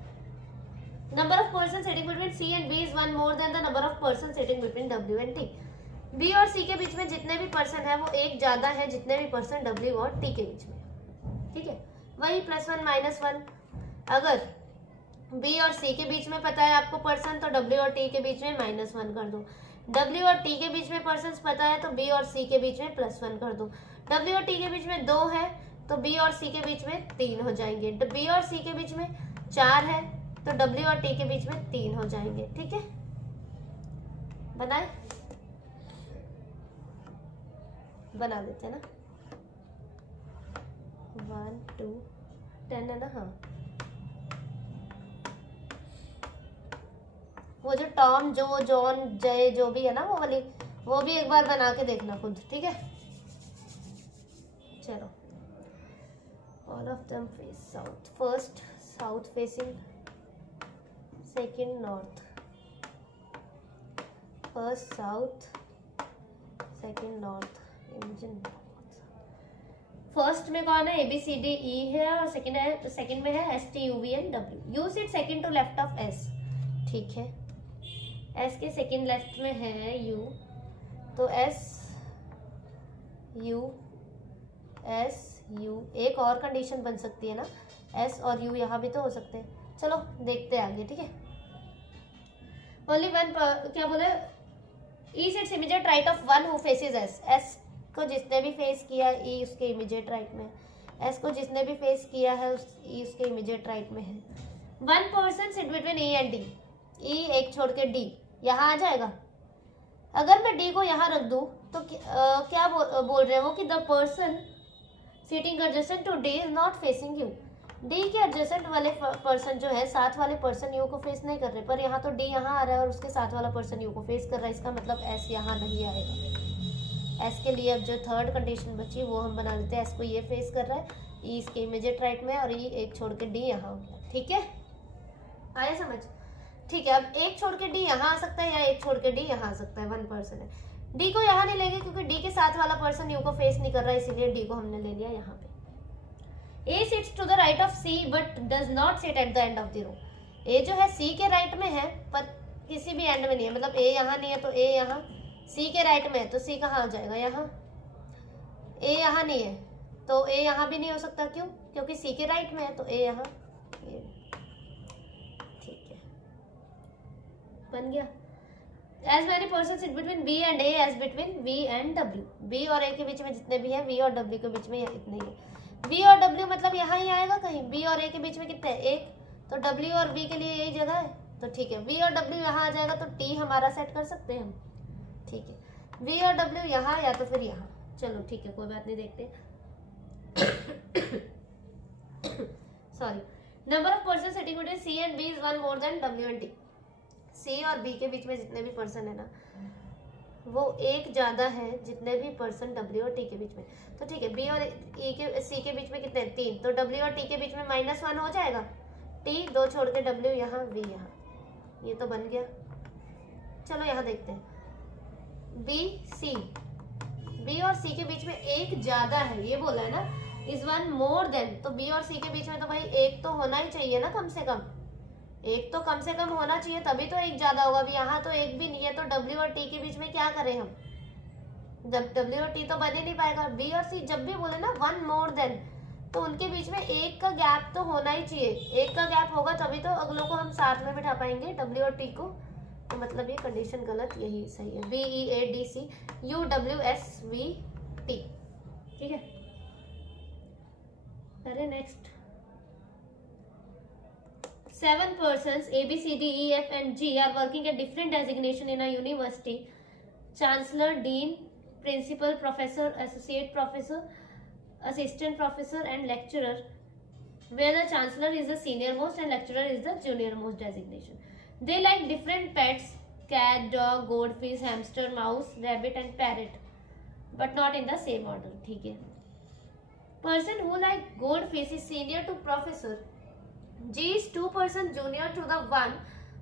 Number of persons sitting between C and B is 1 more than the number of persons sitting between W and T। B और C के बीच में जितने भी पर्सन है वो 1 ज्यादा है जितने भी पर्सन W और T के बीच में, ठीक है। वही +1 -1, अगर B और C के बीच में पता है आपको पर्सन तो W और T के बीच में -1 कर दो। W और T के बीच में पर्सन पता है तो B और C के बीच में +1 कर दो। W और T के बीच में 2 है तो B और C के बीच में 3 हो जाएंगे। B और C के बीच में 4 है तो W और T के बीच में 3 हो जाएंगे, ठीक है। बनाए, बना देते हैं ना। 1 2 10 है ना, हाँ। वो जो टॉम, जो जॉन, जय जो भी है ना वो वाली, वो भी एक बार बना के देखना खुद, ठीक है। चलो, all of them face south. First south facing, second north, first south, second north, engine north. First में कौन है? ABCDE है और सेकंड में है STUV and W। U sit second to left of S, ठीक है। S के सेकंड लेफ्ट में है U, तो S U। एक और कंडीशन बन सकती है ना, S और U यहाँ भी तो हो सकते हैं। चलो देखते हैं आगे, ठीक है। ओनली वन, क्या बोले, E sits immediate right of one who faces S, S को जिसने भी फेस किया ई उसके इमीडिएट राइट में, एस को जिसने भी फेस किया है ई उसके इमीडिएट राइट में है। One person sit between E and D, E एक छोड़ के डी यहाँ आ जाएगा। अगर मैं डी को यहाँ रख दूँ तो क्या बोल रहे हैं वो कि the person sitting adjacent to D is not facing U, D के एडजेसेंट वाले पर्सन जो है साथ वाले पर्सन यू को फेस नहीं कर रहे, पर यहाँ तो डी यहाँ आ रहा है और उसके साथ वाला पर्सन यू को फेस कर रहा है, इसका मतलब एस यहाँ नहीं आएगा। एस के लिए अब जो थर्ड कंडीशन बची वो हम बना लेते हैं, एस को ये फेस कर रहा है, ई इसके इमीडिएट राइट में और ई एक छोड़ के डी यहाँ हो गया। ठीक है, आया समझ? ठीक है, अब एक छोड़ के डी यहाँ आ सकता है या एक छोड़ के डी यहाँ आ सकता है, वन पर्सन है। डी को यहाँ नहीं लेंगे क्योंकि डी के साथ वाला पर्सन यू को फेस नहीं कर रहा है, इसीलिए डी को हमने ले लिया यहाँ पे। A sits to the right of C but does not sit at the end of the row, A जो है सी के राइट में है पर किसी भी एंड में नहीं है, मतलब ए यहाँ नहीं है तो ए यहाँ, सी के राइट में है तो सी कहाँ आ जाएगा यहाँ, ए यहाँ नहीं है तो ए यहाँ भी नहीं हो सकता, क्यों? क्योंकि सी के राइट में है तो ए यहाँ, ठीक है बन गया। As many persons sit between B and A as between V and W, B और A के बीच में जितने भी है V और W के बीच में इतने ही है। V और W मतलब यहाँ ही आएगा कहीं, B और A के बीच में कितने हैं? एक, तो W और V के लिए यही जगह है तो ठीक है, V और W यहाँ आ जाएगा तो T हमारा सेट कर सकते हैं हम। ठीक है, V और W यहाँ या तो फिर यहाँ, चलो ठीक है कोई बात नहीं, देखते sorry. Number of person sitting between C and B is one more than W and T, सी और बी के बीच में जितने भी पर्सन है ना वो एक ज़्यादा है जितने भी पर्सन डब्ल्यू और टी के बीच में, तो ठीक है बी और ई के सी के बीच में कितने? तीन, तो डब्ल्यू और टी के बीच में -1 हो जाएगा, टी दो छोड़ के डब्ल्यू यहाँ वी यहाँ, ये तो बन गया। चलो यहाँ देखते हैं, बी और सी के बीच में एक ज़्यादा है ये बोला है ना, इज वन मोर देन, तो बी और सी के बीच में तो भाई एक तो होना ही चाहिए ना, कम से कम एक तो कम से कम होना चाहिए तभी तो एक ज्यादा होगा। अभी यहाँ तो एक भी नहीं है तो डब्ल्यू और टी के बीच में क्या करें हम, जब डब्ल्यू और टी तो बन ही नहीं पाएगा। बी और सी जब भी बोले ना वन मोर देन तो उनके बीच में एक का गैप तो होना ही चाहिए, एक का गैप होगा तभी तो अगलों को हम साथ में बिठा पाएंगे डब्ल्यू और टी को, तो मतलब ये कंडीशन गलत, यही सही है। B E A D C U W S V T, ठीक है। अरे next, 7 persons A, B, C, D, E, F and G are working at different designation in a university. Chancellor, Dean, Principal, Professor, Associate Professor, Assistant Professor and Lecturer, where the Chancellor is the senior most and Lecturer is the junior most designation. They like different pets, cat, dog, goldfish, hamster, mouse, rabbit and parrot, but not in the same order. ठीक है। Person who like goldfish is senior to Professor. G is 2 persons junior to the one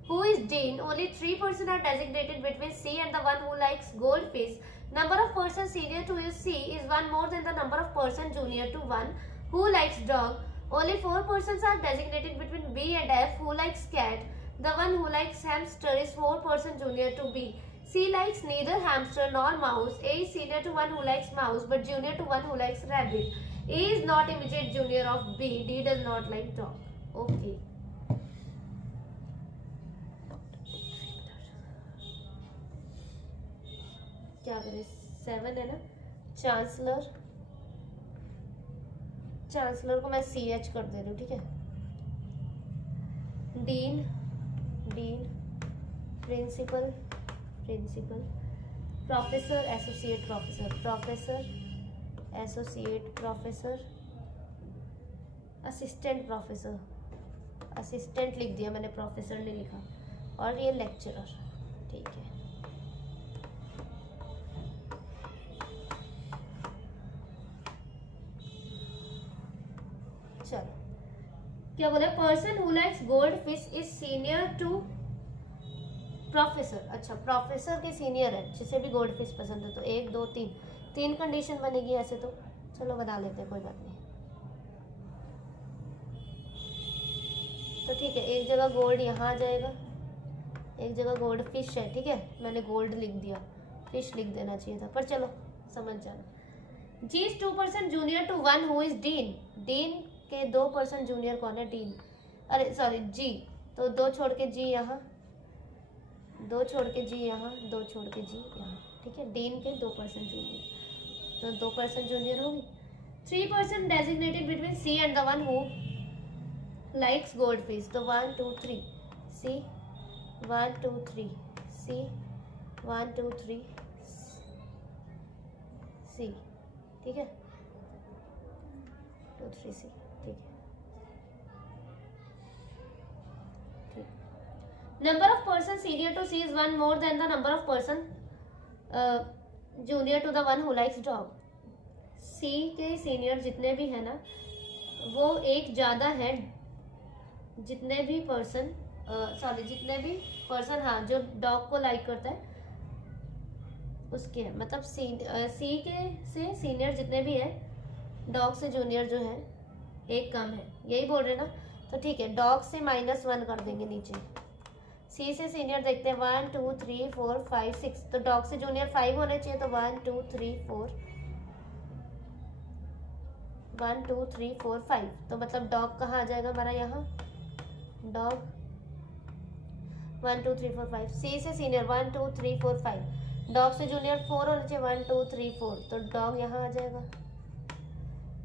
who is dean. Only 3 persons are designated between C and the one who likes goldfish. Number of persons senior to C is 1 more than the number of persons junior to one who likes dog. Only 4 persons are designated between B and F who likes cat. The one who likes hamster is 4 persons junior to B. C likes neither hamster nor mouse. A is senior to one who likes mouse but junior to one who likes rabbit. A is not immediate junior of B. D does not like dog. Okay क्या करें, 7 है ना, chancellor को मैं CH कर दे रही हूँ, ठीक है। Dean principal, professor associate professor, assistant लिख दिया मैंने, प्रोफेसर नहीं लिखा, और ये लेक्चरर, ठीक है। चलो क्या बोला, person who likes gold fish is senior to professor. अच्छा, प्रोफेसर के सीनियर है जिसे भी गोल्ड फिश पसंद है, तो 1 2 3 कंडीशन बनेगी ऐसे तो। चलो बता लेते हैं, कोई बात नहीं। तो ठीक है, एक जगह गोल्ड यहाँ आ जाएगा, एक जगह गोल्ड फिश है, ठीक है। मैंने गोल्ड लिख दिया, फिश लिख देना चाहिए था, पर चलो समझ जाना। G is 2 person junior to one who is Dean. Dean के 2 पर्सन जूनियर कौन है? डीन, अरे सॉरी जी, तो 2 छोड़ के जी यहाँ, 2 छोड़ के जी यहाँ, 2 छोड़ के जी यहाँ, ठीक है। डीन के 2% जूनियर, तो 2% जूनियर होगी। 3% designated between C and the one who likes gold fish, तो 1 2 3 सी, 1 2 3 सी, 1 2 3 सी, ठीक है, 2 3 सी, ठीक है। Number of person senior to C is one more than the number of person junior to the one who likes dog. C के senior जितने भी है ना, वो एक ज़्यादा है जितने भी पर्सन हाँ जो डॉग को लाइक करता है उसके है। मतलब सी के से सीनियर जितने भी है, डॉग से जूनियर जो है एक कम है, यही बोल रहे ना। तो ठीक है, डॉग से -1 कर देंगे नीचे। सी से सीनियर देखते हैं 1 2 3 4 5 6, तो डॉग से जूनियर 5 होने चाहिए, तो 1 2 3 4 1 2 3 4 5, तो मतलब डॉग कहाँ आ जाएगा हमारा यहाँ, डॉग 1 2 3 4 5। सी से सीनियर 1 2 3 4 5, डॉग से जूनियर 4 होने चाहिए, 1 2 3 4, तो डॉग यहाँ आ जाएगा।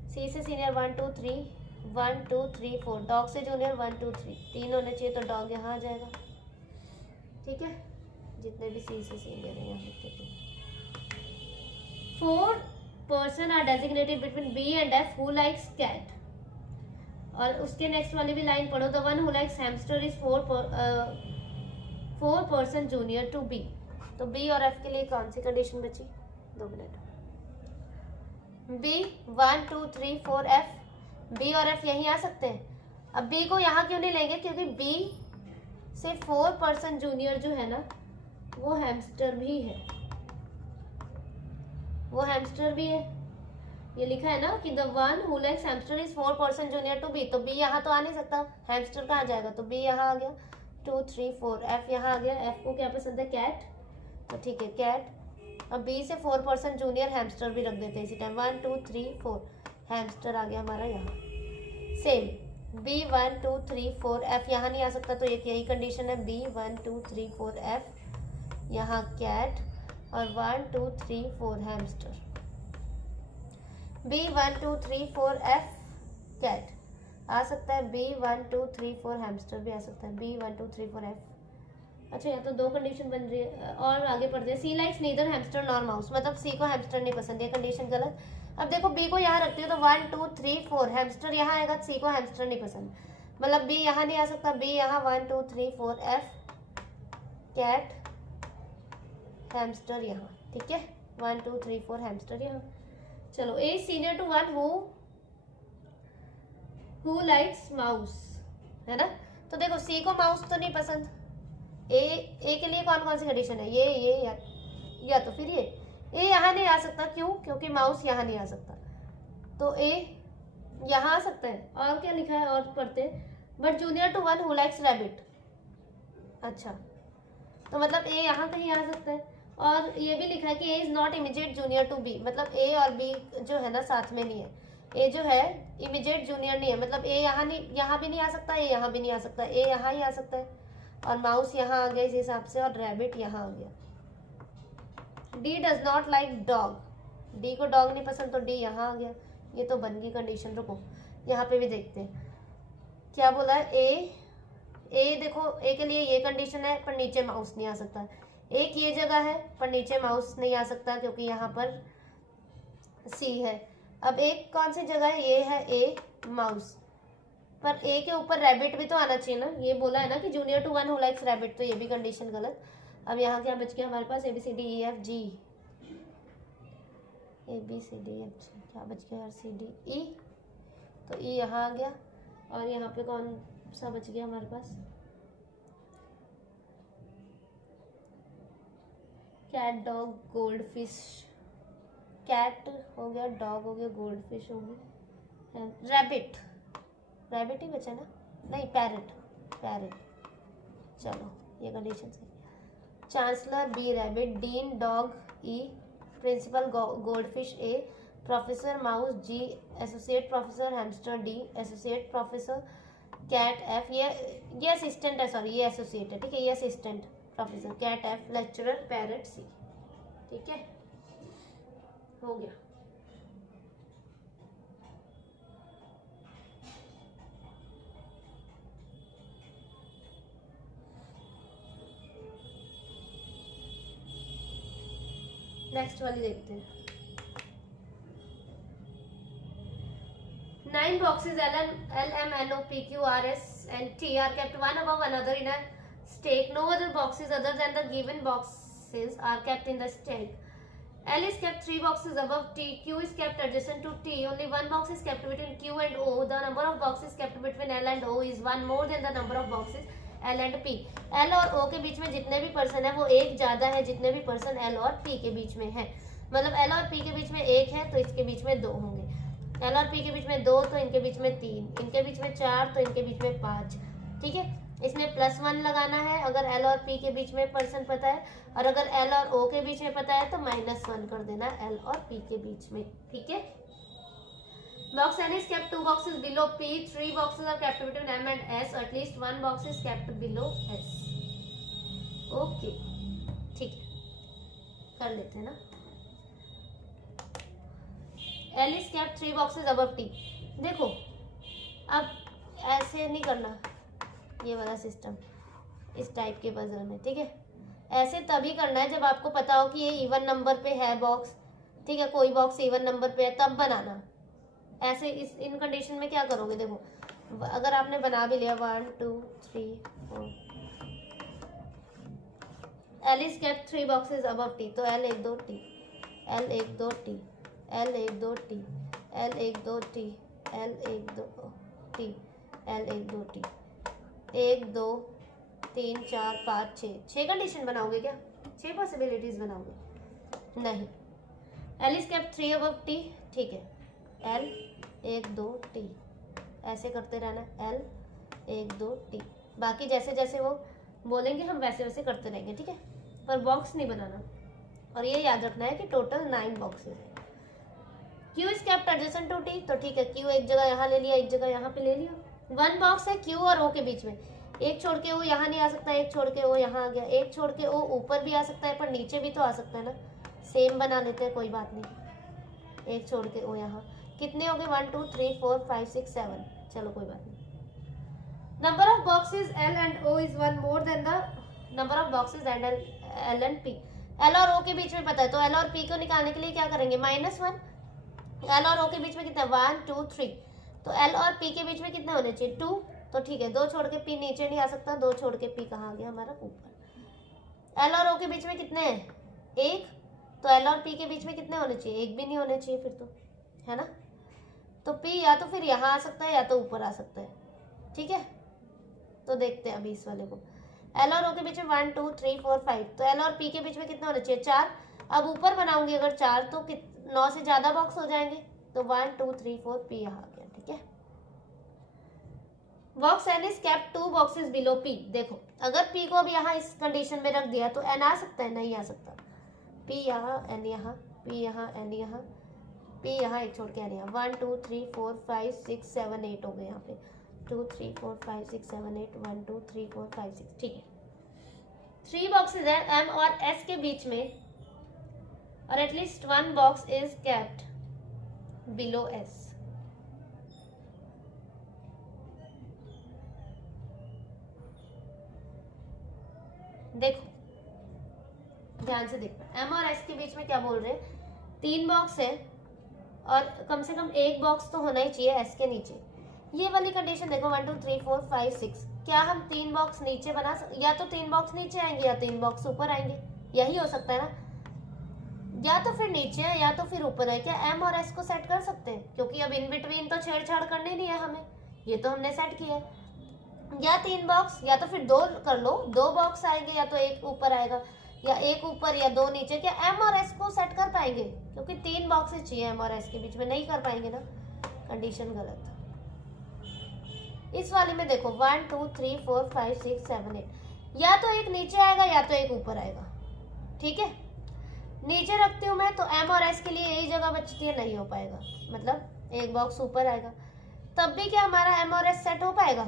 सी से सीनियर 1 2 3 1 2 3 4, डॉग से जूनियर 1 2 3, 3 होने चाहिए, तो डॉग यहाँ आ जाएगा, ठीक है। जितने भी सी से सीनियर है यहाँ लिखते हैं। 4 person are designated between B and F who likes cat, और उसके नेक्स्ट वाली भी लाइन पढ़ो, the one who likes hamster is 4 person junior to B. तो बी और एफ के लिए कौन सी कंडीशन बची, 2 मिनट। बी 1 2 3 4 एफ, बी और एफ यहीं आ सकते हैं। अब बी को यहाँ क्यों नहीं लेंगे, क्योंकि बी से 4 person जूनियर जो है ना, वो हैमस्टर भी है, वो हैमस्टर भी है। ये लिखा है ना कि the one who likes hamster is 4 person junior to B, तो बी यहाँ तो आ नहीं सकता, हैमस्टर कहाँ जाएगा, तो बी यहाँ आ गया 2 3 4, एफ यहाँ आ गया, एफ को क्या पसंद है, कैट, तो ठीक है कैट। अब बी से 4 person जूनियर हैमस्टर भी रख देते हैं इसी टाइम, 1 2 3 4 हैमस्टर आ गया हमारा यहाँ। सेम बी 1 2 3 4 एफ यहाँ नहीं आ सकता, तो एक यही कंडीशन है, बी 1 2 3 4 एफ, यहाँ कैट, और 1 2 3 4 हैमस्टर। बी 1 2 3 4 एफ कैट आ सकता है, बी 1 2 3 4 हैमस्टर भी आ सकता है, बी 1 2 3 4 एफ। अच्छा, यहाँ तो 2 कंडीशन बन रही है, और आगे पढ़ते हैं। C likes neither hamster nor mouse, मतलब सी को हैमस्टर नहीं पसंद, ये कंडीशन गलत। अब देखो बी को यहाँ रखती हूँ, तो 1 2 3 4 हैमस्टर यहाँ आएगा, सी को हैमस्टर नहीं पसंद, मतलब बी यहाँ नहीं आ सकता, बी यहाँ 1 2 3 4 एफ कैट हैमस्टर यहाँ, ठीक है, 1 2 3 4 हैमस्टर यहाँ। चलो, A senior to one who likes mouse, है ना। तो देखो सी को माउस तो नहीं पसंद, ए के लिए कौन कौन सी कंडीशन है, ये या तो फिर ये। ए यहाँ नहीं आ सकता, क्यों, क्योंकि माउस यहाँ नहीं आ सकता, तो ए यहाँ आ सकता है। और क्या लिखा है, और पढ़ते हैं, but junior to one who likes rabbit. अच्छा, तो मतलब ए यहाँ कहीं आ सकता है। और ये भी लिखा है कि A is not immediate junior to B, मतलब ए और बी जो है ना साथ में नहीं है, ए जो है इमीडिएट जूनियर नहीं है, मतलब ए यहाँ नहीं, यहाँ भी नहीं आ सकता, ए यहाँ भी नहीं आ सकता, ए यहाँ ही आ सकता है, और माउस यहाँ आ गया इस हिसाब से, और रैबिट यहाँ आ गया। D does not like dog, D को डॉग नहीं पसंद, तो डी यहाँ आ गया, ये तो बन गई कंडीशन। रुको यहाँ पे भी देखते हैं क्या बोला है। ए देखो, ए के लिए ये कंडीशन है, पर नीचे माउस नहीं आ सकता। एक ये जगह है पर नीचे माउस नहीं आ सकता, क्योंकि यहाँ पर सी है। अब एक कौन सी जगह है, ये है ए माउस, पर ए के ऊपर रैबिट भी तो आना चाहिए ना, ये बोला है ना कि junior to one who likes rabbit, तो ये भी कंडीशन गलत। अब यहाँ क्या बच गया हमारे पास, A B C D E F G, A B C D F G, क्या बच गया यार, सी डी ई, तो ई यहाँ आ गया, और यहाँ पे कौन सा बच गया हमारे पास, cat dog gold fish, cat हो गया, डॉग हो गया, गोल्ड फिश हो गई, रैबिट, रैबिट ही बचा ना, नहीं पैरेट, पैरेट। चलो ये कंडीशन सही। Chancellor B rabbit, Dean dog E, principal gold fish A, professor mouse G, associate professor hamster D, associate professor cat F, ये असिस्टेंट है, सॉरी ये एसोसिएट है, ठीक है, ये assistant professor, cat F lecturer, parrot C. ठीक है, हो गया। नेक्स्ट वाली देखते हैं। 9 boxes L, M, N, O, P, Q, R, S and T are kept one above another in a stack. No other boxes other than the given boxes are kept in the stack. L is kept 3 boxes above T. Q is kept adjacent to T. Only one box is kept between Q and O. The number of boxes kept between L and O is one more than the number of boxes L and P. L और O के बीच में जितने भी person है वो एक ज़्यादा है जितने भी पर्सन L और P के बीच में है। मतलब L और P के बीच में एक है तो इसके बीच में 2 होंगे, L और P के बीच में 2 तो इनके बीच में 3, इनके बीच में 4 तो इनके बीच में 5। ठीक है, इसमें +1 लगाना है अगर L और P के बीच में पर्सन पता है, और अगर L और O के बीच में पता है तो -1 कर देना L और P के बीच में। ठीक है, Box N is kept 2 boxes below P. 3 boxes are kept between M and S. At least 1 box is kept below S. Okay, ठीक है, कर लेते हैं ना। L is kept 3 boxes above T. देखो अब ऐसे नहीं करना, ये वाला सिस्टम इस टाइप के पजल में। ठीक है, ऐसे तभी करना है जब आपको पता हो कि ये इवन नंबर पे है बॉक्स। ठीक है, कोई बॉक्स इवन नंबर पे है तब बनाना। ऐसे इन कंडीशन में क्या करोगे, देखो अगर आपने बना भी लिया 1 2 3 4, L is kept 3 boxes above T, तो L 1 2 T, L 1 2 T, L 1 2 T, L 1 2 T, L 1 2 T, L 1 2 T, 1 2 3 4 5 6 condition बनाओगे क्या? 6 पॉसिबिलिटीज बनाओगे? नहीं। L is kept 3 above T, ठीक है, L 1 2 T, ऐसे करते रहना, L 1 2 T। बाकी जैसे जैसे वो बोलेंगे हम वैसे वैसे करते रहेंगे। ठीक है, पर बॉक्स नहीं बनाना, और ये याद रखना है कि टोटल 9 बॉक्सेस है। Q is kept adjacent to T, तो ठीक है, Q एक जगह यहाँ ले लिया, एक जगह यहाँ पे ले लिया। 1 बॉक्स है Q और O के बीच में, एक छोड़ के O यहाँ नहीं आ सकता, एक छोड़ के O यहाँ आ गया, एक छोड़ के O ऊपर भी आ सकता है पर नीचे भी तो आ सकता है ना। सेम बना लेते हैं, कोई बात नहीं। एक छोड़ के O यहाँ, कितने हो गए? 1 2 3 4 5 6 7, चलो कोई बात नहीं। Number of boxes L and O is 1 more than the number of boxes and L and P. L और O के बीच में पता है तो L और P को निकालने के लिए क्या करेंगे? -1। L और O के बीच में कितना? 1 2 3, तो L और P के बीच में कितने होने चाहिए? 2, तो ठीक है, 2 छोड़ के P नीचे नहीं आ सकता, 2 छोड़ के P कहाँ आ गया हमारा? ऊपर। L और O के बीच में कितने हैं? 1, तो L और P के बीच में कितने होने चाहिए? 1 भी नहीं होने चाहिए फिर तो, है ना। तो P या तो फिर यहाँ आ सकता है या तो ऊपर आ सकता है। ठीक है, तो देखते हैं अभी इस वाले को। L और O के बीच में 1 2 3 4 5, तो L और P के बीच में कितने होने चाहिए? 4। अब ऊपर बनाऊंगी अगर 4 तो 9 से ज़्यादा बॉक्स हो जाएंगे, तो 1 2 3 4 P यहाँ आ गया। ठीक है, box N is kept 2 boxes below P। देखो अगर P को अब यहाँ इस कंडीशन में रख दिया तो N आ सकता है? नहीं आ सकता। P यहाँ, N यहाँ, P यहाँ, N यहाँ, P यहाँ, एक छोड़ के N यहाँ। 1 2 3 4 5 6 7 8 हो गए यहाँ पे, 2 3 4 5 6 7 8, 1 2 3 4 5 6। ठीक है, 3 बॉक्सेस है M और S के बीच में, और at least 1 box is kept below S। देखो ध्यान से देखो, M और S के बीच में क्या बोल रहे हैं? 3 बॉक्स है और कम से कम 1 बॉक्स तो होना ही चाहिए S के नीचे। ये वाली कंडीशन देखो, 1 2 3 4 5 6, क्या हम 3 बॉक्स नीचे बना सकते? या तो 3 बॉक्स नीचे आएंगे या 3 बॉक्स ऊपर आएंगे, यही हो सकता है ना। या तो फिर नीचे है या तो फिर ऊपर है। क्या M और S को सेट कर सकते हैं? क्योंकि अब इन बिटवीन तो छेड़छाड़ करनी नहीं है हमें, ये तो हमने सेट किया है। या 3 बॉक्स या तो फिर 2 कर लो, 2 बॉक्स आएंगे या तो 1 ऊपर आएगा, या 1 ऊपर या 2 नीचे। क्या M और S को सेट कर पाएंगे? क्योंकि 3 बॉक्सेस चाहिए M और S के बीच में, नहीं कर पाएंगे ना, कंडीशन गलत। इस वाले में देखो 1 2 3 4 5 6 7 8, या तो 1 नीचे आएगा या तो 1 ऊपर आएगा। ठीक है, नीचे रखती हूँ मैं तो M और S के लिए यही जगह बचती है, नहीं हो पाएगा। मतलब 1 बॉक्स ऊपर आएगा, तब भी क्या हमारा M और S सेट हो पाएगा?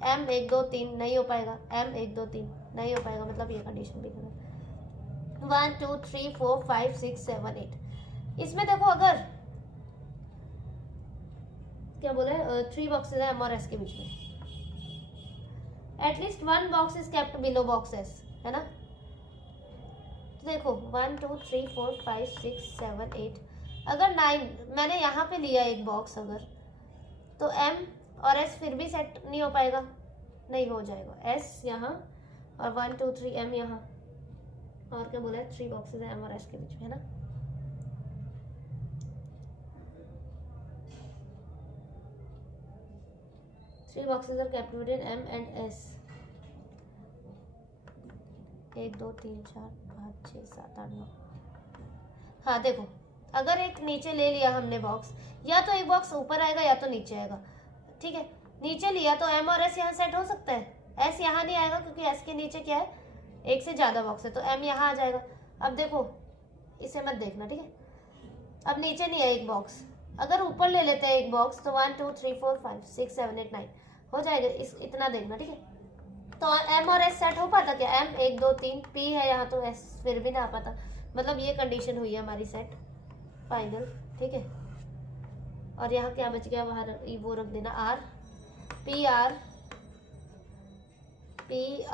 M 1 2 3 नहीं हो पाएगा, M 1 2 3 नहीं हो पाएगा, मतलब ये कंडीशन भी गलत। 1 2 3 4 5 6 7 8। इसमें देखो अगर क्या बोले 3 बॉक्सेस है M और S के बीच में, at least 1 box is kept below box S, है ना। तो देखो 1 2 3 4 5 6 7 8, अगर 9 मैंने यहाँ पे लिया एक बॉक्स अगर, तो M और S फिर भी सेट नहीं हो पाएगा, नहीं हो जाएगा। S यहाँ और 1 2 3 M यहाँ, और क्या बोला है 3 बॉक्सेस है M और S के बीच में, है ना। Three boxes are kept between M and S. 1 2 3 4 5 6 7 8 9। हाँ देखो, अगर एक नीचे ले लिया हमने बॉक्स, या तो एक बॉक्स ऊपर आएगा या तो नीचे आएगा, ठीक है। नीचे लिया तो M और S यहाँ सेट हो सकता है, S यहाँ नहीं आएगा क्योंकि S के नीचे क्या है, एक से ज़्यादा बॉक्स है, तो M यहाँ आ जाएगा। अब देखो इसे मत देखना, ठीक है। अब नीचे नहीं है एक बॉक्स, अगर ऊपर ले लेते हैं एक बॉक्स तो 1 2 3 4 5 6 7 8 9 हो जाएगा, इतना देखना, ठीक है। तो M और S सेट हो पाता क्या, M 1 2 3 P है यहाँ, तो S फिर भी ना आ पाता, मतलब ये कंडीशन हुई है हमारी सेट फाइनल, ठीक है। और यहाँ क्या बच गया, बाहर वो रख देना R P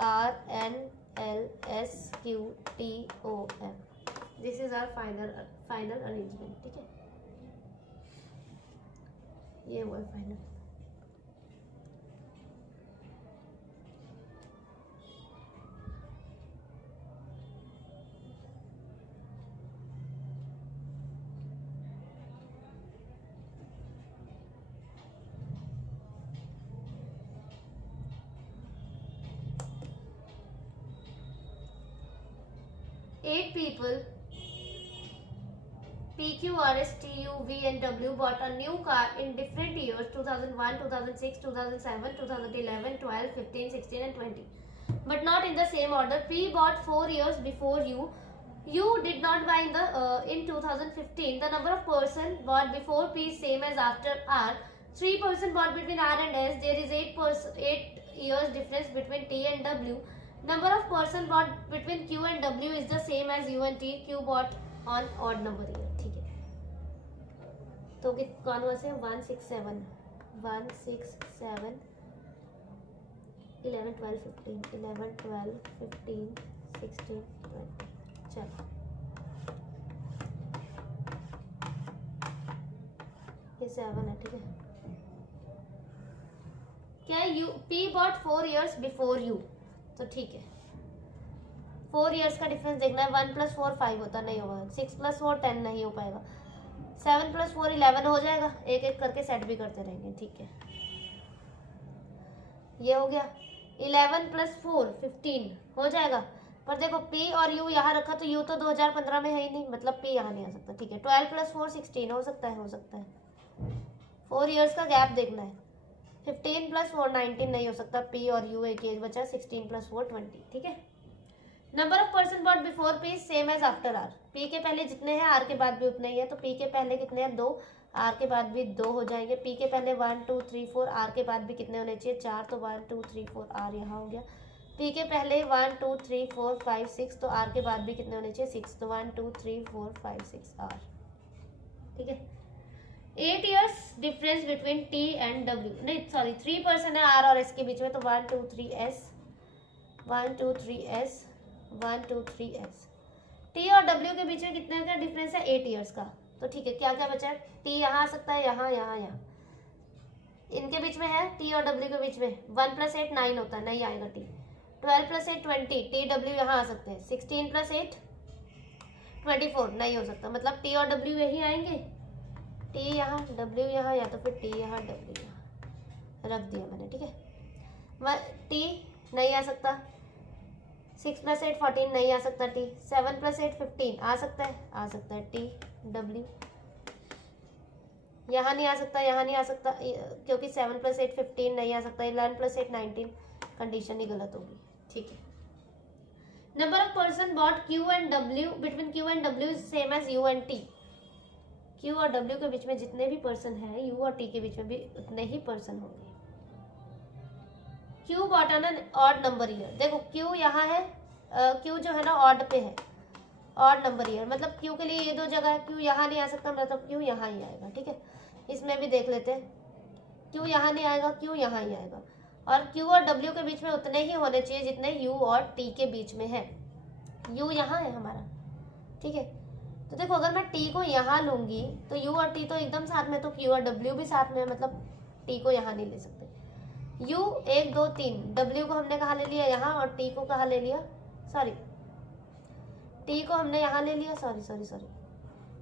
R N L S Q T O M, this is our final arrangement, ठीक है। ये हुआ final. Eight people P Q R S T U V and W bought a new car in different years 2001, 2006, 2007, 2011, 12, 15, 16 and 20, but not in the same order. P bought 4 years before you. You did not buy in 2015. The number of person bought before P is same as after R. 3 person bought between R and S. There is 8 years difference between T and W. Number of person bought between Q and W is the same as U and T. Q bought on odd number year, ठीक है। तो कौन हुआ से 1 6 7 1 6 7 11 12 15 11 12 15 16 20, चलो ये 7 है, ठीक है। क्या you P bought 4 years before you, तो ठीक है। 4 years का डिफरेंस देखना है, 1 + 4 5 होता, नहीं होगा। 6 + 4 10 नहीं हो पाएगा। 7 + 4 11 हो जाएगा, एक एक करके सेट भी करते रहेंगे, ठीक है। ये हो गया। 11 + 4 15 हो जाएगा, पर देखो P और U यहाँ रखा तो U तो 2015 में है ही नहीं, मतलब P यहाँ नहीं आ सकता, ठीक है। 12 + 4 16 हो सकता है, 4 years का गैप देखना है। 15 + 4 19 नहीं हो सकता, P और U एक एज बचा, 16 + 4 20, ठीक है। Number of person both before P same as after R। P के पहले जितने हैं R के बाद भी उतने ही है, तो P के पहले कितने हैं 2, R के बाद भी 2 हो जाएंगे। P के पहले 1 2 3 4, R के बाद भी कितने होने चाहिए 4, तो 1 2 3 4 R यहाँ हो गया। P के पहले 1 2 3 4 5 6, तो R के बाद भी कितने होने चाहिए 6, तो 1 2 3 4 5 6 R, ठीक है। 8 years difference between T and W, नहीं सॉरी 3 पर्सन है R और S के बीच में, तो 1 2 3 S 1 2 3 S 1 2 3 S। T और W के बीच में कितने का डिफरेंस है 8 years का, तो ठीक है। क्या क्या बचा है, T यहाँ आ सकता है, यहाँ यहाँ यहाँ, इनके बीच में है T और W के बीच में। 1 + 8 9 होता है, नहीं आएगा T। 12 + 8 20, T W यहाँ आ सकते हैं। 16 + 8 24 नहीं हो सकता, मतलब T और W यही आएंगे, T यहाँ W यहाँ, या तो फिर T यहाँ W यहाँ रख दिया मैंने, ठीक है। T नहीं आ सकता। 6 + 8 14 नहीं आ सकता T। 7 + 8 15 आ सकता है T W यहाँ नहीं आ सकता, यहाँ नहीं आ सकता, क्योंकि 7 + 8 15 नहीं आ सकता। 11 + 8 19, कंडीशन ही गलत होगी, ठीक है। Number of person both Q and W between Q and W is same as U and T। Q और W के बीच में जितने भी पर्सन हैं, U और T के बीच में भी उतने ही पर्सन होंगे। Q bot on an odd number year. देखो क्यू यहाँ है, क्यू जो है ना ऑड पे है, ऑड नंबर ईयर, मतलब क्यू के लिए ये दो जगह है, क्यू यहाँ नहीं आ सकता, मतलब क्यू यहाँ ही आएगा। ठीक है, इसमें भी देख लेते हैं, क्यू यहाँ नहीं आएगा, क्यू यहाँ ही आएगा। और क्यू और डब्ल्यू के बीच में उतने ही होने चाहिए जितने यू और टी के बीच में है। यू यहाँ है हमारा, ठीक है। तो देखो अगर मैं टी को यहाँ लूंगी तो यू और टी तो एकदम साथ में, तो क्यू और डब्ल्यू भी साथ में, मतलब टी को यहाँ नहीं ले सकते। यू 1 2 3, डब्ल्यू को हमने कहाँ ले लिया, यहाँ, और टी को कहाँ ले लिया, सॉरी टी को हमने यहाँ ले लिया, सॉरी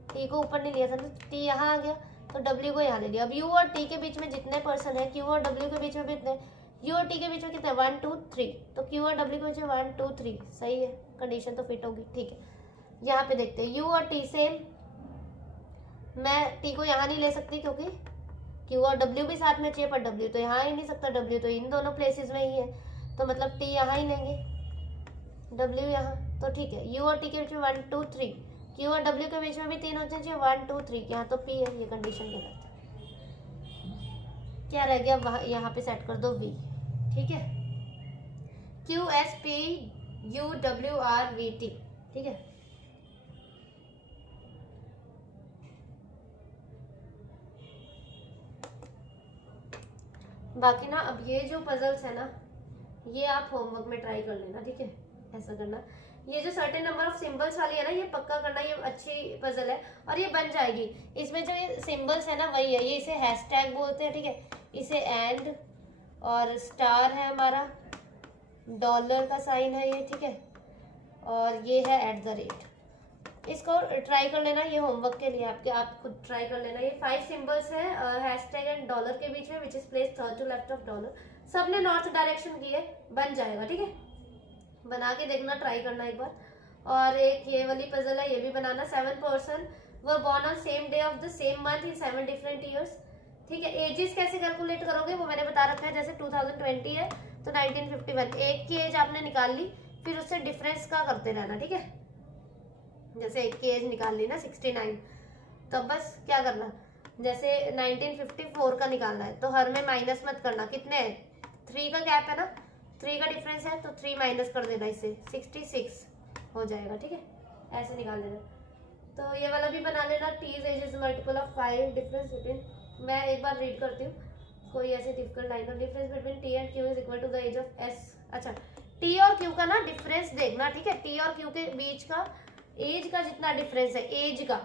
टी को ऊपर नहीं लिया था ना, टी यहाँ आ गया, तो डब्ल्यू को यहाँ ले लिया। अब यू और टी के बीच में जितने पर्सन है, क्यू और डब्ल्यू के बीच में भी इतने, यू और टी के बीच में कितने 1 2 3, तो क्यू और डब्ल्यू के बीच में 1 2 3, सही है, कंडीशन तो फिट होगी। ठीक है, यहाँ पे देखते हैं यू और टी सेम, मैं टी को यहाँ नहीं ले सकती क्योंकि क्यू और डब्ल्यू भी साथ में चाहिए, पर डब्ल्यू तो यहाँ ही नहीं सकता, डब्ल्यू तो इन दोनों प्लेसेस में ही है, तो मतलब टी यहाँ ही लेंगे, डब्ल्यू यहाँ। तो ठीक है, यू और टी के बीच में 1 2 3, क्यू और डब्ल्यू के बीच में भी 3 होने चाहिए, 1 2 3, यहाँ तो पी है, ये कंडीशन गलत है। क्या रह गया, वहाँ यहाँ पे सेट कर दो वी। ठीक है, Q S P U W R we T. ठीक है, बाकी ना अब ये जो पजल्स है ना, ये आप होमवर्क में ट्राई कर लेना। ठीक है, ऐसा करना, ये जो सर्टेन नंबर ऑफ सिंबल्स वाली है ना, ये पक्का करना, ये अच्छी पजल है और ये बन जाएगी। इसमें जो ये सिंबल्स है ना वही है, ये इसे हैशटैग बोलते हैं। ठीक है, इसे एंड और स्टार है हमारा, डॉलर का साइन है ये। ठीक है, और ये है @ इसको ट्राई कर लेना, ये होमवर्क के लिए आपके, आप खुद ट्राई कर लेना। ये 5 सिंबल्स है हैशटैग एंड डॉलर के बीच में, which is place third to left of dollar. सबने नॉर्थ डायरेक्शन की है, बन जाएगा। ठीक है, बना के देखना, ट्राई करना एक बार। और एक ये वाली पजल है, ये भी बनाना। 7 person were born on same day of the same month in 7 different years. ठीक है, एजेस कैसे कैलकुलेट करोगे वो मैंने बता रखा है। जैसे 2020 है तो 1951, एक की एज आपने निकाल ली, फिर उससे डिफरेंस का करते रहना। ठीक है, जैसे एक की एज निकाल ली ना 69, तो बस क्या करना, जैसे 1954 का निकालना है तो हर में माइनस मत करना, कितने है 3 का गैप है ना, 3 का डिफरेंस है तो 3 माइनस कर देना, इससे 66 हो जाएगा। ठीक है, ऐसे निकाल देना। तो ये वाला भी बना लेना, T is age is multiple of 5 difference between, मैं एक बार रीड करती हूँ, कोई ऐसे डिफिकल्ट लाइन हो, difference between T and Q is equal to the age of S. अच्छा, टी और क्यू का ना डिफरेंस देखना। ठीक है, टी और क्यू के बीच का एज का जितना डिफरेंस है, एज का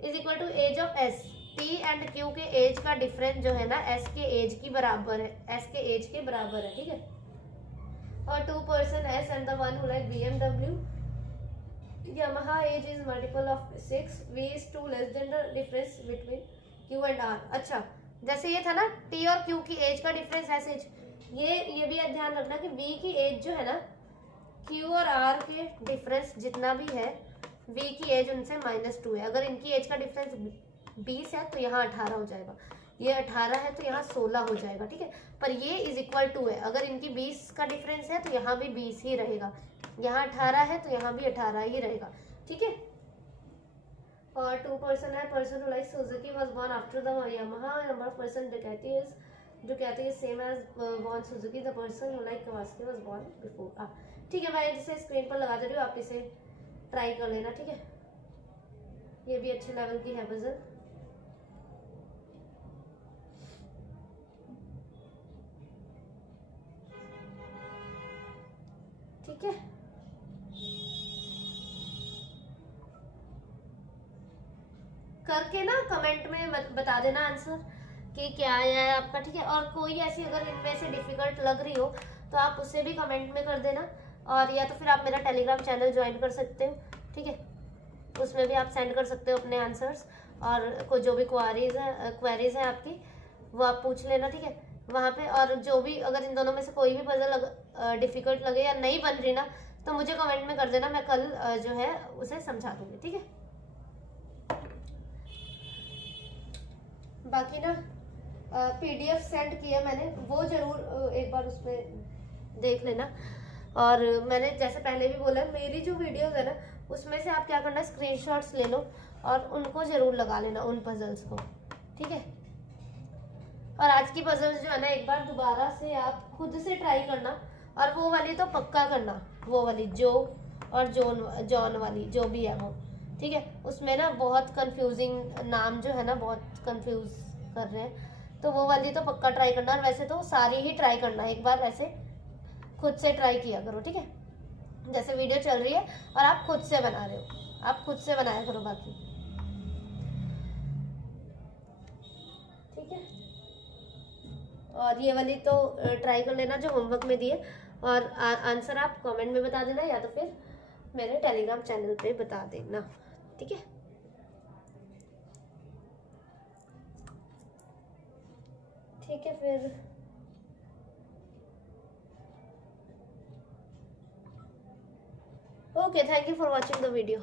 is equal to age of S. T and Q के एज का डिफरेंस जो है ना एस के एज की बराबर है, एस के एज के बराबर है। ठीक है, और 2 person S and the one who like BMW Yamaha age is multiple of 6, V is 2 less than the difference between Q and R। अच्छा, जैसे ये था ना T और Q की एज का डिफरेंस ऐसे, ये भी ध्यान रखना कि V की एज जो है ना Q और R के डिफरेंस जितना भी है, V की एज उनसे -2 है। अगर इनकी एज का डिफरेंस 20 है तो यहाँ 18 हो जाएगा, ये 18 है तो यहाँ 16 हो जाएगा। ठीक है, पर ये इज इक्वल टू है, अगर इनकी 20 का डिफरेंस है तो यहाँ भी 20 ही रहेगा, यहाँ 18 है तो यहाँ भी 18 ही रहेगा। ठीक है, और 2 पर्सन है, person who like Suzuki was born after the Yamaha, number of person Ducati is same as born Suzuki, the person who like Kawasaki was born before। ठीक है, मैं जिसे स्क्रीन पर लगा दे रही हूँ, आप इसे ट्राई कर लेना। ठीक है, ये भी अच्छे लेवल की है पजल। ठीक है, करके ना कमेंट में बता देना आंसर कि क्या आया है आपका। ठीक है, और कोई ऐसी अगर इनमें से डिफिकल्ट लग रही हो तो आप उसे भी कमेंट में कर देना, और या तो फिर आप मेरा टेलीग्राम चैनल ज्वाइन कर सकते हो। ठीक है, उसमें भी आप सेंड कर सकते हो अपने आंसर्स, और जो भी क्वेरीज हैं आपकी वो आप पूछ लेना। ठीक है, वहाँ पे, और जो भी अगर इन दोनों में से कोई भी पजल डिफिकल्ट लगे या नहीं बन रही ना, तो मुझे कमेंट में कर देना, मैं कल जो है उसे समझा दूंगी। ठीक है, बाकी ना PDF सेंड किया मैंने, वो जरूर एक बार उसमें देख लेना। और मैंने जैसे पहले भी बोला, मेरी जो वीडियोस है ना उसमें से आप क्या करना, स्क्रीनशॉट्स ले लो और उनको जरूर लगा लेना, उन पजल्स को। ठीक है, और आज की पजल्स जो है ना, एक बार दोबारा से आप खुद से ट्राई करना, और वो वाली तो पक्का करना, वो वाली जो और जॉन वाली जो भी है वो, ठीक है। उसमें ना बहुत कंफ्यूजिंग नाम जो है ना, बहुत कंफ्यूज कर रहे हैं, तो वो वाली तो पक्का ट्राई करना। और वैसे तो सारी ही ट्राई करना, एक बार वैसे खुद से ट्राई किया करो, ठीक है। जैसे वीडियो चल रही है और आप खुद से बना रहे हो, आप खुद से बनाया करो बाकी, ठीक है। और ये वाली तो ट्राई कर लेना जो होमवर्क में दिए, और आंसर आप कमेंट में बता देना, या तो फिर मेरे टेलीग्राम चैनल पे बता देना, ठीक है। ठीक है फिर, okay, thank you for watching the video.